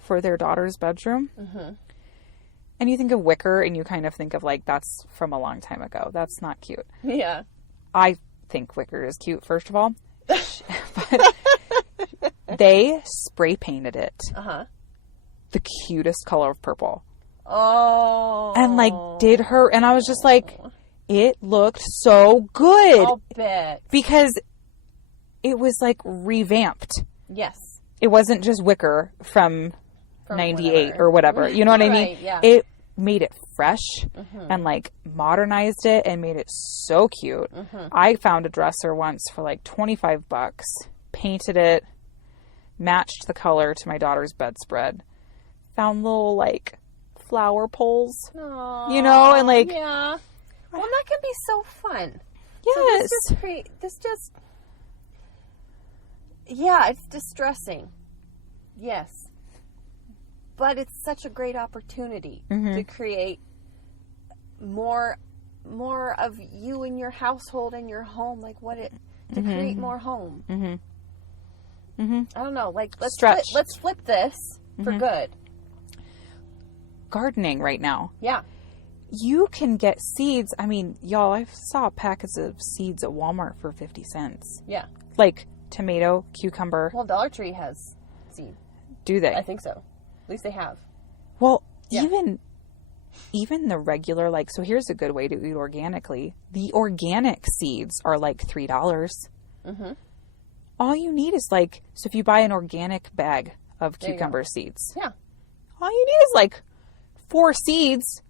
for their daughter's bedroom. And you think of wicker and you kind of think of like that's from a long time ago. That's not cute. Yeah. I think wicker is cute, first of all. But they spray painted it the cutest color of purple. Oh. And like did her, and I was just like, it looked so good. I'll bet. Because it was like revamped. Yes. It wasn't just wicker from 98 whatever. or whatever. You know what I mean? Right, yeah. It made it fresh and like modernized it and made it so cute. I found a dresser once for like $25, painted it, matched the color to my daughter's bedspread, found little like flower poles, Aww, and like, yeah. Well, that can be so fun. yes. So it's distressing. Yes. But it's such a great opportunity to create more more of you and your household and your home, like to create more home. I don't know, like let's flip this for good. Gardening right now. Yeah. You can get seeds. I mean, y'all, I saw packets of seeds at Walmart for 50 cents. Yeah. Like tomato, cucumber. Well, Dollar Tree has seed. Do they? I think so. At least they have. Well, even the regular, like, so here's a good way to eat organically. The organic seeds are like $3. Mm-hmm. All you need is like, so if you buy an organic bag of cucumber seeds. Yeah. All you need is like 4 seeds.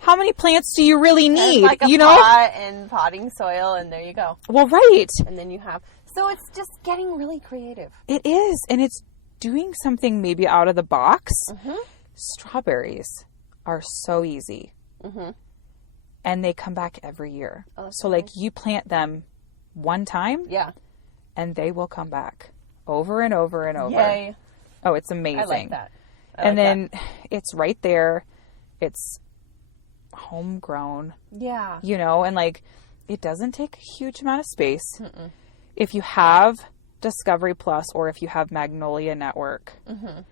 How many plants do you really need? Like a pot and potting soil, and there you go. Well, right. And then you have, so it's just getting really creative. It is. And it's doing something maybe out of the box. Mm-hmm. Strawberries are so easy. Mm-hmm. And they come back every year. Oh, so like you plant them one time. Yeah. And they will come back over and over and over. Yay. Oh, it's amazing. I like that. And then it's right there. It's homegrown. Yeah. You know, and like it doesn't take a huge amount of space. Mm-mm. If you have Discovery Plus or if you have Magnolia Network, you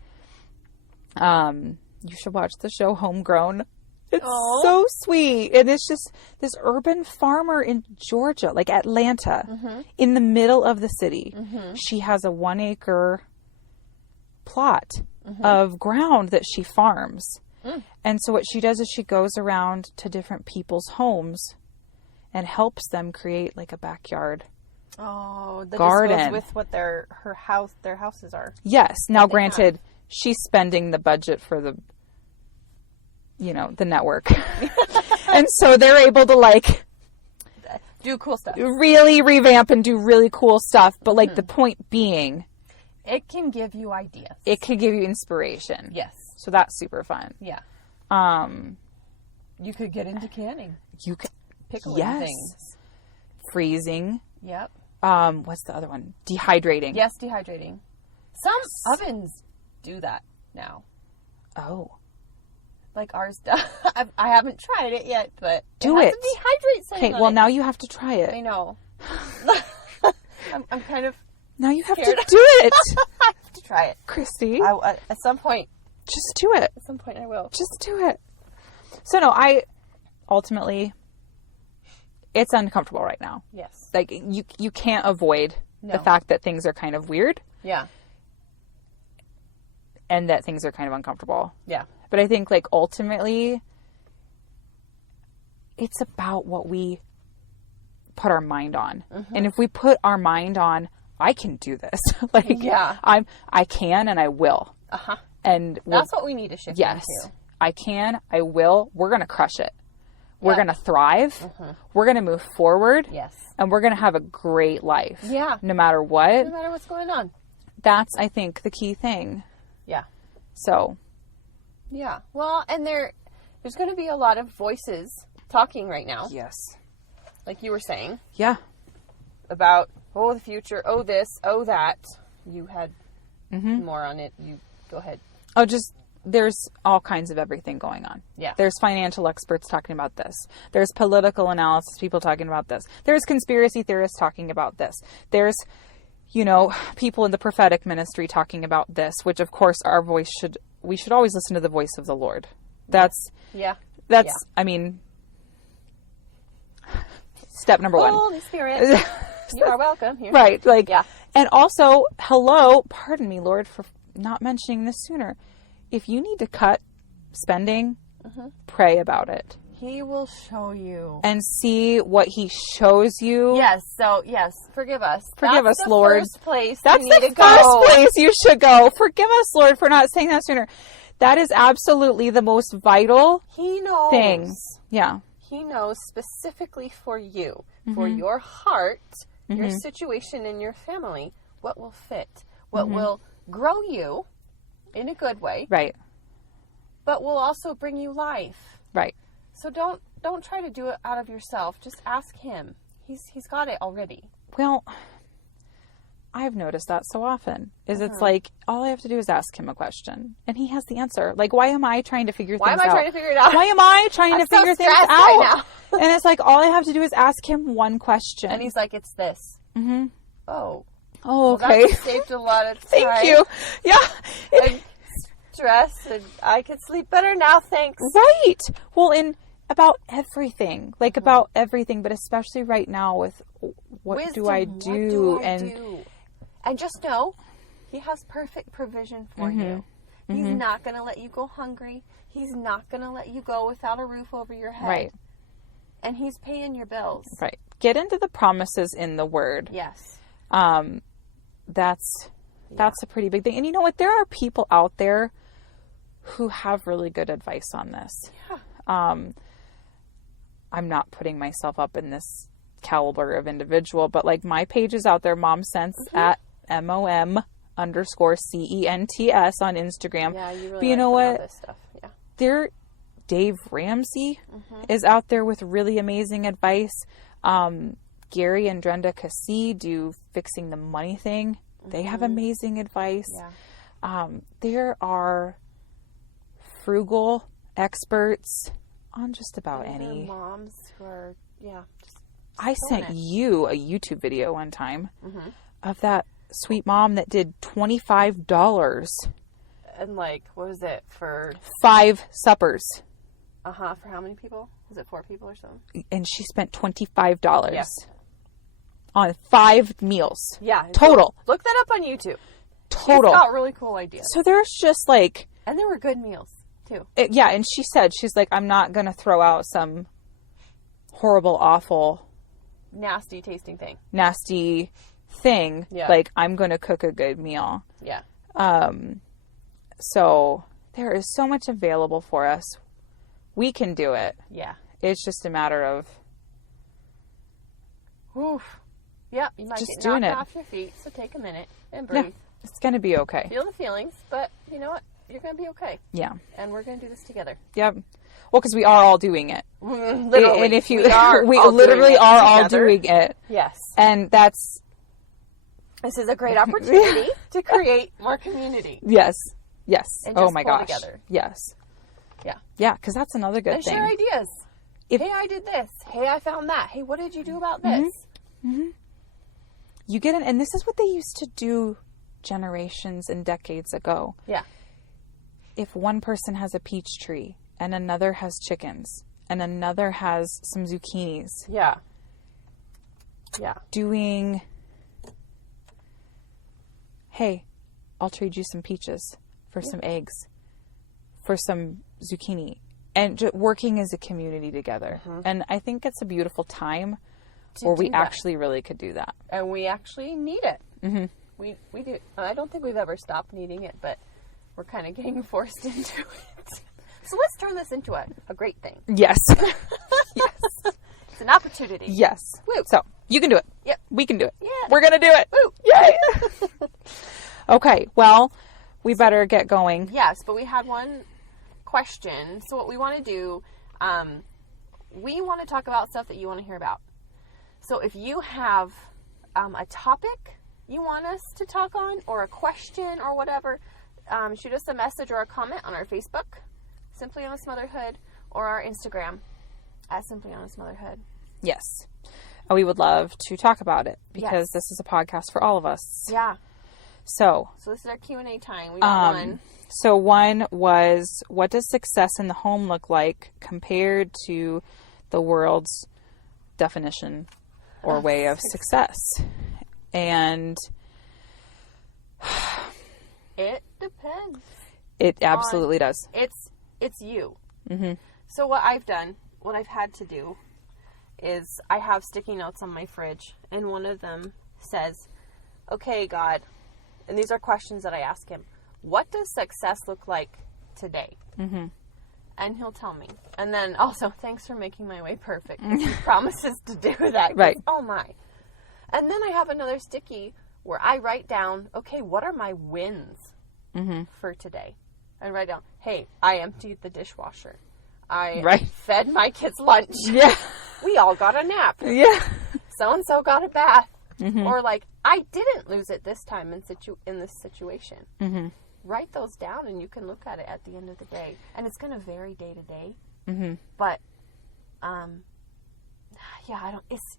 should watch the show Homegrown. It's so sweet. And it's just this urban farmer in Georgia, like Atlanta, in the middle of the city. She has a 1 acre plot of ground that she farms. And so what she does is she goes around to different people's homes and helps them create like a backyard garden. Just goes with what their houses are. Yes. Now, granted, she's spending the budget for the network. And so they're able to like do cool stuff. Really revamp and do really cool stuff. But like the point being, it can give you ideas. It can give you inspiration. Yes. So that's super fun. Yeah. You could get into canning. You could pickling things. Freezing. Yep. What's the other one? Dehydrating. Yes, dehydrating. Some ovens do that now. Oh. Like ours does. I haven't tried it yet, but do it. Dehydrate something. Okay, well now you have to try it. I know. I'm kind of. Now you have scared. to do it. I have to try it, Kristi. At some point. Just do it. At some point, I will. Just do it. So no, ultimately, it's uncomfortable right now. Yes. Like you can't avoid the fact that things are kind of weird. Yeah. And that things are kind of uncomfortable. Yeah. But I think like ultimately, it's about what we put our mind on. And if we put our mind on, I can do this. I can and I will. And that's what we need to shift into. I can, I will. We're going to crush it. We're going to thrive. We're going to move forward. Yes. And we're going to have a great life. Yeah. No matter what. No matter what's going on. That's, I think, the key thing. Yeah. So. Yeah. Well, and there's going to be a lot of voices talking right now. Yes. Like you were saying. Yeah. About, the future, this, that. You had more on it. You go ahead. Oh, there's all kinds of everything going on. Yeah. There's financial experts talking about this. There's political analysis people talking about this. There's conspiracy theorists talking about this. There's, people in the prophetic ministry talking about this, which of course we should always listen to the voice of the Lord. That's, I mean, step number one. Holy Spirit. You are welcome here. Right. Like, and also, pardon me, Lord, for not mentioning this sooner. If you need to cut spending, pray about it. He will show you. And see what he shows you. Yes. So, forgive us. Forgive us, Lord. That's the first place That's you need the to first go. place you should go. Forgive us, Lord, for not saying that sooner. That is absolutely the most vital thing. Yeah. He knows specifically for you, for your heart, your situation and your family, what will fit, what will grow you in a good way. Right. But will also bring you life. Right. So don't try to do it out of yourself. Just ask him. He's got it already. Well, I've noticed that so often is it's like, all I have to do is ask him a question and he has the answer. Like, why am I trying to figure things out? Why am I trying to figure it out? Why am I trying to figure things out? Right now. And it's like, all I have to do is ask him one question. And he's like, it's this. Mm-hmm. Oh, okay. Well, that saved a lot of time. Thank you. Yeah. And stress, and I could sleep better now, thanks. Right. Well, about everything. Like, about everything, but especially right now with what Wisdom, do I do? And just know, he has perfect provision for you. He's not going to let you go hungry. He's not going to let you go without a roof over your head. Right. And he's paying your bills. Right. Get into the promises in the Word. Yes. That's a pretty big thing. And you know what? There are people out there who have really good advice on this. Yeah. I'm not putting myself up in this caliber of individual, but like my page is out there, Mom Sense at MOM_CENTS on Instagram. Yeah, you really but you know what? This stuff. Yeah. Dave Ramsey is out there with really amazing advice. Gary and Brenda Cassie do Fixing the Money Thing. They have amazing advice. Yeah. There are frugal experts on just about any. Moms who are, I sent you a YouTube video one time of that sweet mom that did $25. And like, what was it for? 5 suppers. For how many people? Was it 4 people or something? And she spent $25 on 5 meals. Yeah. Total. Look that up on YouTube. Total. She's got really cool ideas. So there's just like... And they were good meals, too. And she said, she's like, I'm not going to throw out some horrible, awful... Nasty tasting thing. Nasty thing. Yeah. Like, I'm going to cook a good meal. Yeah. So there is so much available for us. We can do it. Yeah. It's just a matter of... Oof. Yep, you might just get doing knocked it. off your feet, so take a minute and breathe. Yeah, it's going to be okay. Feel the feelings, but you know what? You're going to be okay. Yeah. And we're going to do this together. Yep. Well, because we are all doing it. Literally. And if you... we literally are all together. doing it. Yes. And that's... This is a great opportunity to create more community. Yes. Yes. And Oh just my pull gosh. together. Yes. Yeah. Yeah, because that's another good And thing. share ideas. If- hey, I did this. Hey, I found that. Hey, what did you do about this? You get in, and this is what they used to do generations and decades ago. Yeah. If one person has a peach tree and another has chickens and another has some zucchinis. Yeah. Yeah. Doing, hey, I'll trade you some peaches for some eggs, for some zucchini, and working as a community together. And I think it's a beautiful time where we actually really could do that. And we actually need it. We do. I don't think we've ever stopped needing it, but we're kind of getting forced into it. So let's turn this into a great thing. Yes. Yes. It's an opportunity. Yes. Woo. So you can do it. Yep. We can do it. Yeah. We're going to do it. Woo. Yay. Okay. Well, we better get going. Yes, but we had one question. So what we want to do, we want to talk about stuff that you want to hear about. So if you have a topic you want us to talk on, or a question or whatever, shoot us a message or a comment on our Facebook, Simply Honest Motherhood, or our Instagram at Simply Honest Motherhood. Yes. And we would love to talk about it because Yes. this is a podcast for all of us. Yeah. So this is our Q&A time. We got one. So one was, what does success in the home look like compared to the world's definition or way of success? And it depends. It absolutely does. It's you. So what I've done, what I've had to do, is I have sticky notes on my fridge, and one of them says, okay, God, and these are questions that I ask him, what does success look like today? And he'll tell me. And then also, thanks for making my way perfect. He promises to do that. Right. Oh my. And then I have another sticky where I write down, okay, what are my wins for today? And write down, hey, I emptied the dishwasher. I fed my kids lunch. Yeah. We all got a nap. Yeah. So-and-so got a bath. Or like, I didn't lose it this time in this situation. Mm-hmm. Write those down and you can look at it at the end of the day. And it's going to vary day to day. Mm-hmm. But,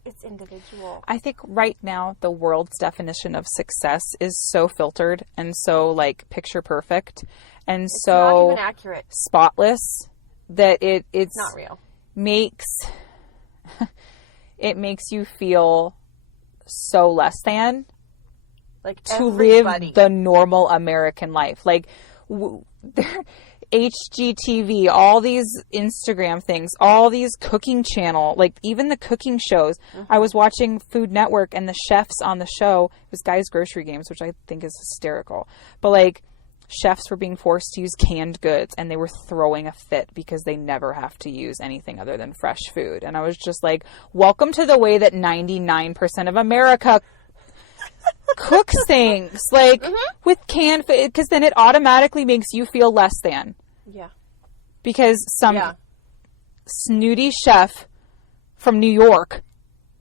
it's individual. I think right now the world's definition of success is so filtered and so like picture perfect and it's so not even accurate, spotless that it's not real. It makes you feel so less than, like, to everybody. live the normal American life. Like HGTV, all these Instagram things, all these cooking channel, like even the cooking shows. Mm-hmm. I was watching Food Network and the chefs on the show, it was Guys Grocery Games, which I think is hysterical. But like chefs were being forced to use canned goods and they were throwing a fit because they never have to use anything other than fresh food. And I was just like, welcome to the way that 99% of America cooks things, like with canned food, because then it automatically makes you feel less than. Yeah. Because some snooty chef from New York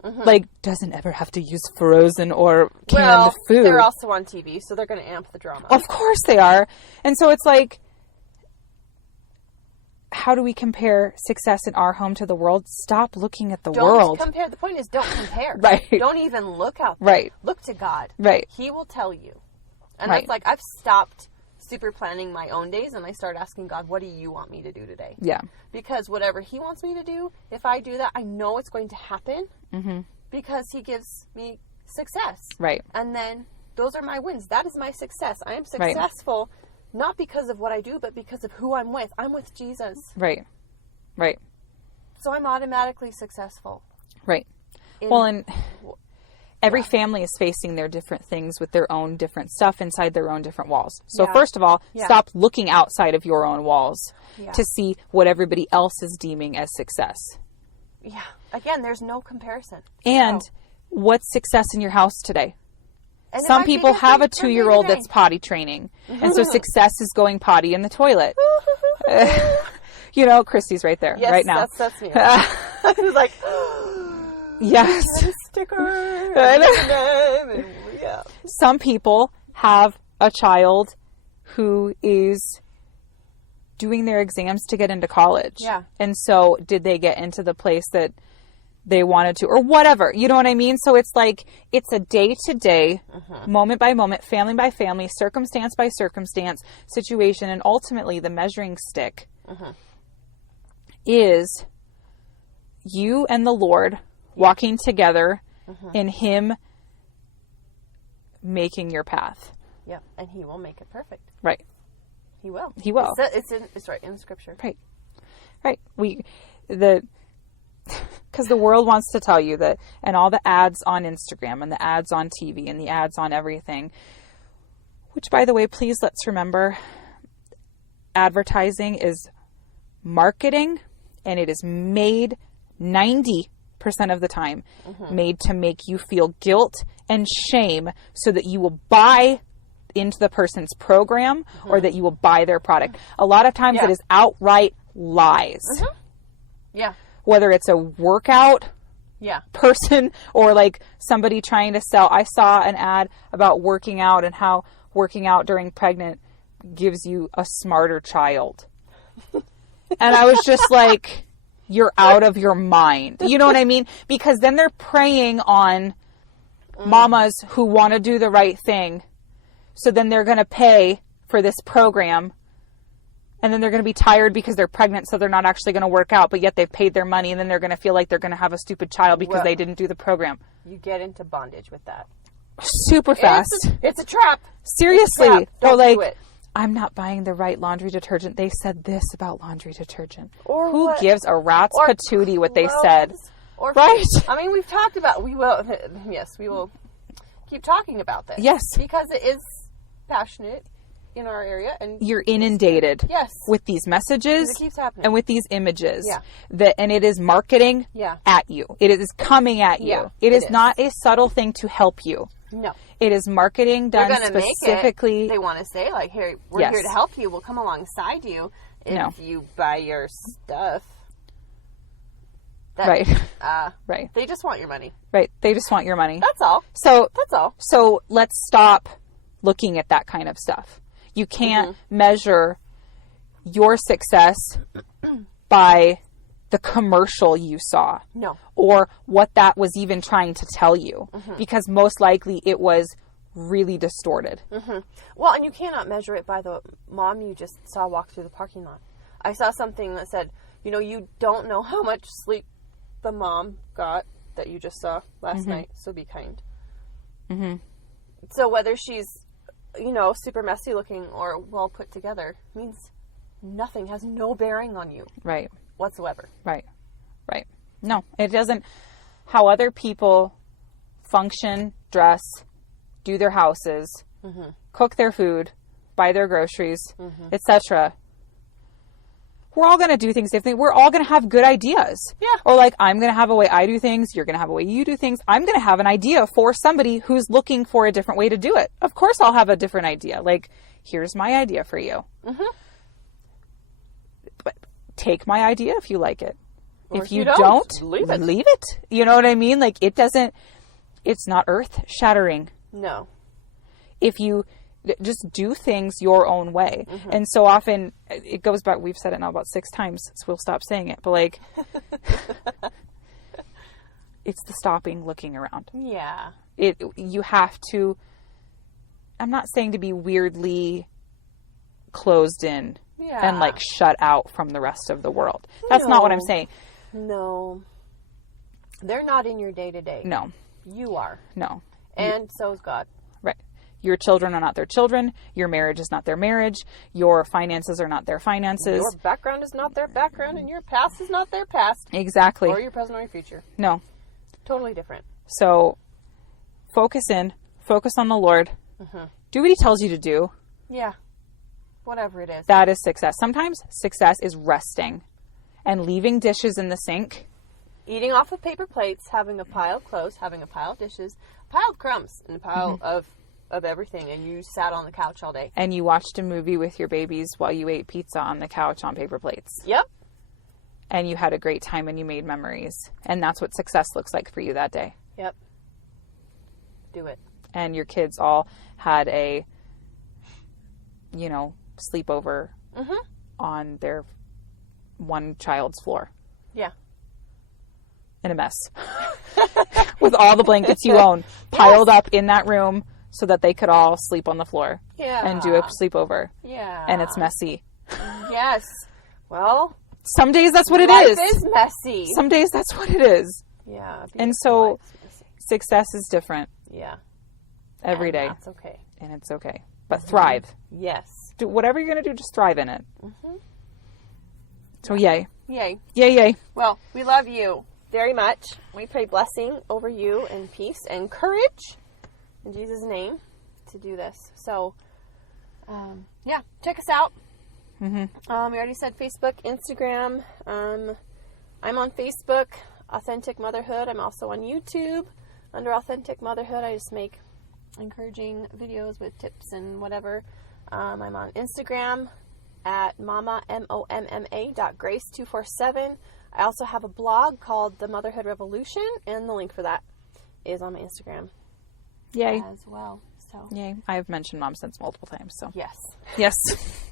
like doesn't ever have to use frozen or canned food. They're also on TV, so they're going to amp the drama. Of course they are. And so it's like, how do we compare success in our home to the world? Stop looking at the world. Don't compare. The point is, don't compare. Right. Don't even look out there. Right. Look to God. Right. He will tell you. And Right. that's like, I've stopped super planning my own days and I start asking God, what do you want me to do today? Yeah. Because whatever He wants me to do, if I do that, I know it's going to happen because He gives me success. Right. And then those are my wins. That is my success. I am successful not because of what I do, but because of who I'm with. I'm with Jesus. Right. Right. So I'm automatically successful. Right. And every family is facing their different things with their own different stuff inside their own different walls. So first of all, stop looking outside of your own walls to see what everybody else is deeming as success. Yeah. Again, there's no comparison. And what's success in your house today? And some people have a 2-year-old that's potty training. And so success is going potty in the toilet. You know, Kristi's right there, right now. Yes, that's me. I was like, yes. Sticker. Yeah. Some people have a child who is doing their exams to get into college. Yeah. And so did they get into the place that they wanted to, or whatever, you know what I mean? So it's like, it's a day-to-day, moment by moment, family by family, circumstance by circumstance situation. And ultimately the measuring stick is you and the Lord walking together in Him making your path. Yeah. And He will make it perfect. Right. He will. He will. It's right in Scripture. Right. Right. Because the world wants to tell you that, and all the ads on Instagram and the ads on TV and the ads on everything, which, by the way, please let's remember, advertising is marketing, and it is made 90% of the time made to make you feel guilt and shame so that you will buy into the person's program or that you will buy their product. A lot of times it is outright lies. Yeah. Whether it's a workout person or like somebody trying to sell. I saw an ad about working out and how working out during pregnant gives you a smarter child. And I was just like, you're out of your mind. You know what I mean? Because then they're preying on mamas who want to do the right thing. So then they're going to pay for this program. And then they're going to be tired because they're pregnant, so they're not actually going to work out, but yet they've paid their money, and then they're going to feel like they're going to have a stupid child because they didn't do the program. You get into bondage with that. Super fast. It's a trap. Seriously. It's a trap. Don't do it. I'm not buying the right laundry detergent. They said this about laundry detergent. Or who what? gives a rat's patootie what they said? Or right? I mean, we've talked about, we will keep talking about this. Yes. Because it is passionate in our area, and you're inundated with these messages it keeps happening. And with these images and it is marketing at you. It is coming at you. It is not a subtle thing to help you. No. It is marketing done specifically. They want to say, like, here, we're here to help you. We'll come alongside you if you buy your stuff. That, Right. Right. They just want your money. Right. They just want your money. That's all. That's all. So let's stop looking at that kind of stuff. You can't measure your success by the commercial you saw. No. Or what that was even trying to tell you. Because most likely it was really distorted. Well, and you cannot measure it by the mom you just saw walk through the parking lot. I saw something that said, you don't know how much sleep the mom got that you just saw last night, so be kind. So whether she's, super messy looking or well put together means nothing, has no bearing on you. Right. Whatsoever. Right. Right. No, it doesn't. How other people function, dress, do their houses, cook their food, buy their groceries, etc. We're all going to do things differently. We're all going to have good ideas. Yeah. Or like, I'm going to have a way I do things. You're going to have a way you do things. I'm going to have an idea for somebody who's looking for a different way to do it. Of course, I'll have a different idea. Like, here's my idea for you. But take my idea if you like it. Or if you don't, leave it. Leave it. You know what I mean? Like, it's not earth shattering. No. If you just do things your own way. And so often it goes back, we've said it now about 6 times, so we'll stop saying it, but like, it's the stopping looking around. Yeah. You have to, I'm not saying to be weirdly closed in and like shut out from the rest of the world. That's not what I'm saying. No. They're not in your day to day. No. You are. No. And so is God. Right. Your children are not their children. Your marriage is not their marriage. Your finances are not their finances. Your background is not their background, and your past is not their past. Exactly. Or your present or your future. No. Totally different. So focus on the Lord. Do what he tells you to do. Yeah. Whatever it is. That is success. Sometimes success is resting and leaving dishes in the sink. Eating off of paper plates, having a pile of clothes, having a pile of dishes, a pile of crumbs, and a pile of everything, and you sat on the couch all day. And you watched a movie with your babies while you ate pizza on the couch on paper plates. Yep. And you had a great time and you made memories. And that's what success looks like for you that day. Yep. Do it. And your kids all had a, sleepover on their one child's floor. Yeah. In a mess. With all the blankets you own piled up in that room so that they could all sleep on the floor. Yeah. And do a sleepover. Yeah. And it's messy. Yes. Well, some days that's what it life is. Life is messy. Some days that's what it is. Yeah. And so success is different. Yeah. Every day. That's okay. And it's okay. But thrive. Yes. Do whatever you're going to do, just thrive in it. So yay. Yay. Yay, yay. Well, we love you very much. We pray blessing over you and peace and courage in Jesus' name to do this. So, check us out. We already said Facebook, Instagram. I'm on Facebook, Authentic Motherhood. I'm also on YouTube under Authentic Motherhood. I just make encouraging videos with tips and whatever. I'm on Instagram at momma.grace247. I also have a blog called The Motherhood Revolution, and the link for that is on my Instagram. Yay. As well. So yay. I've mentioned Mom Sense multiple times, so. Yes. Yes.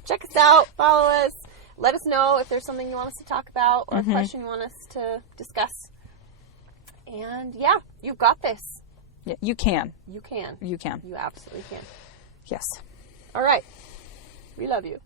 Check us out. Follow us. Let us know if there's something you want us to talk about or a question you want us to discuss. And you've got this. Yeah, you can. You can. You can. You absolutely can. Yes. All right. We love you.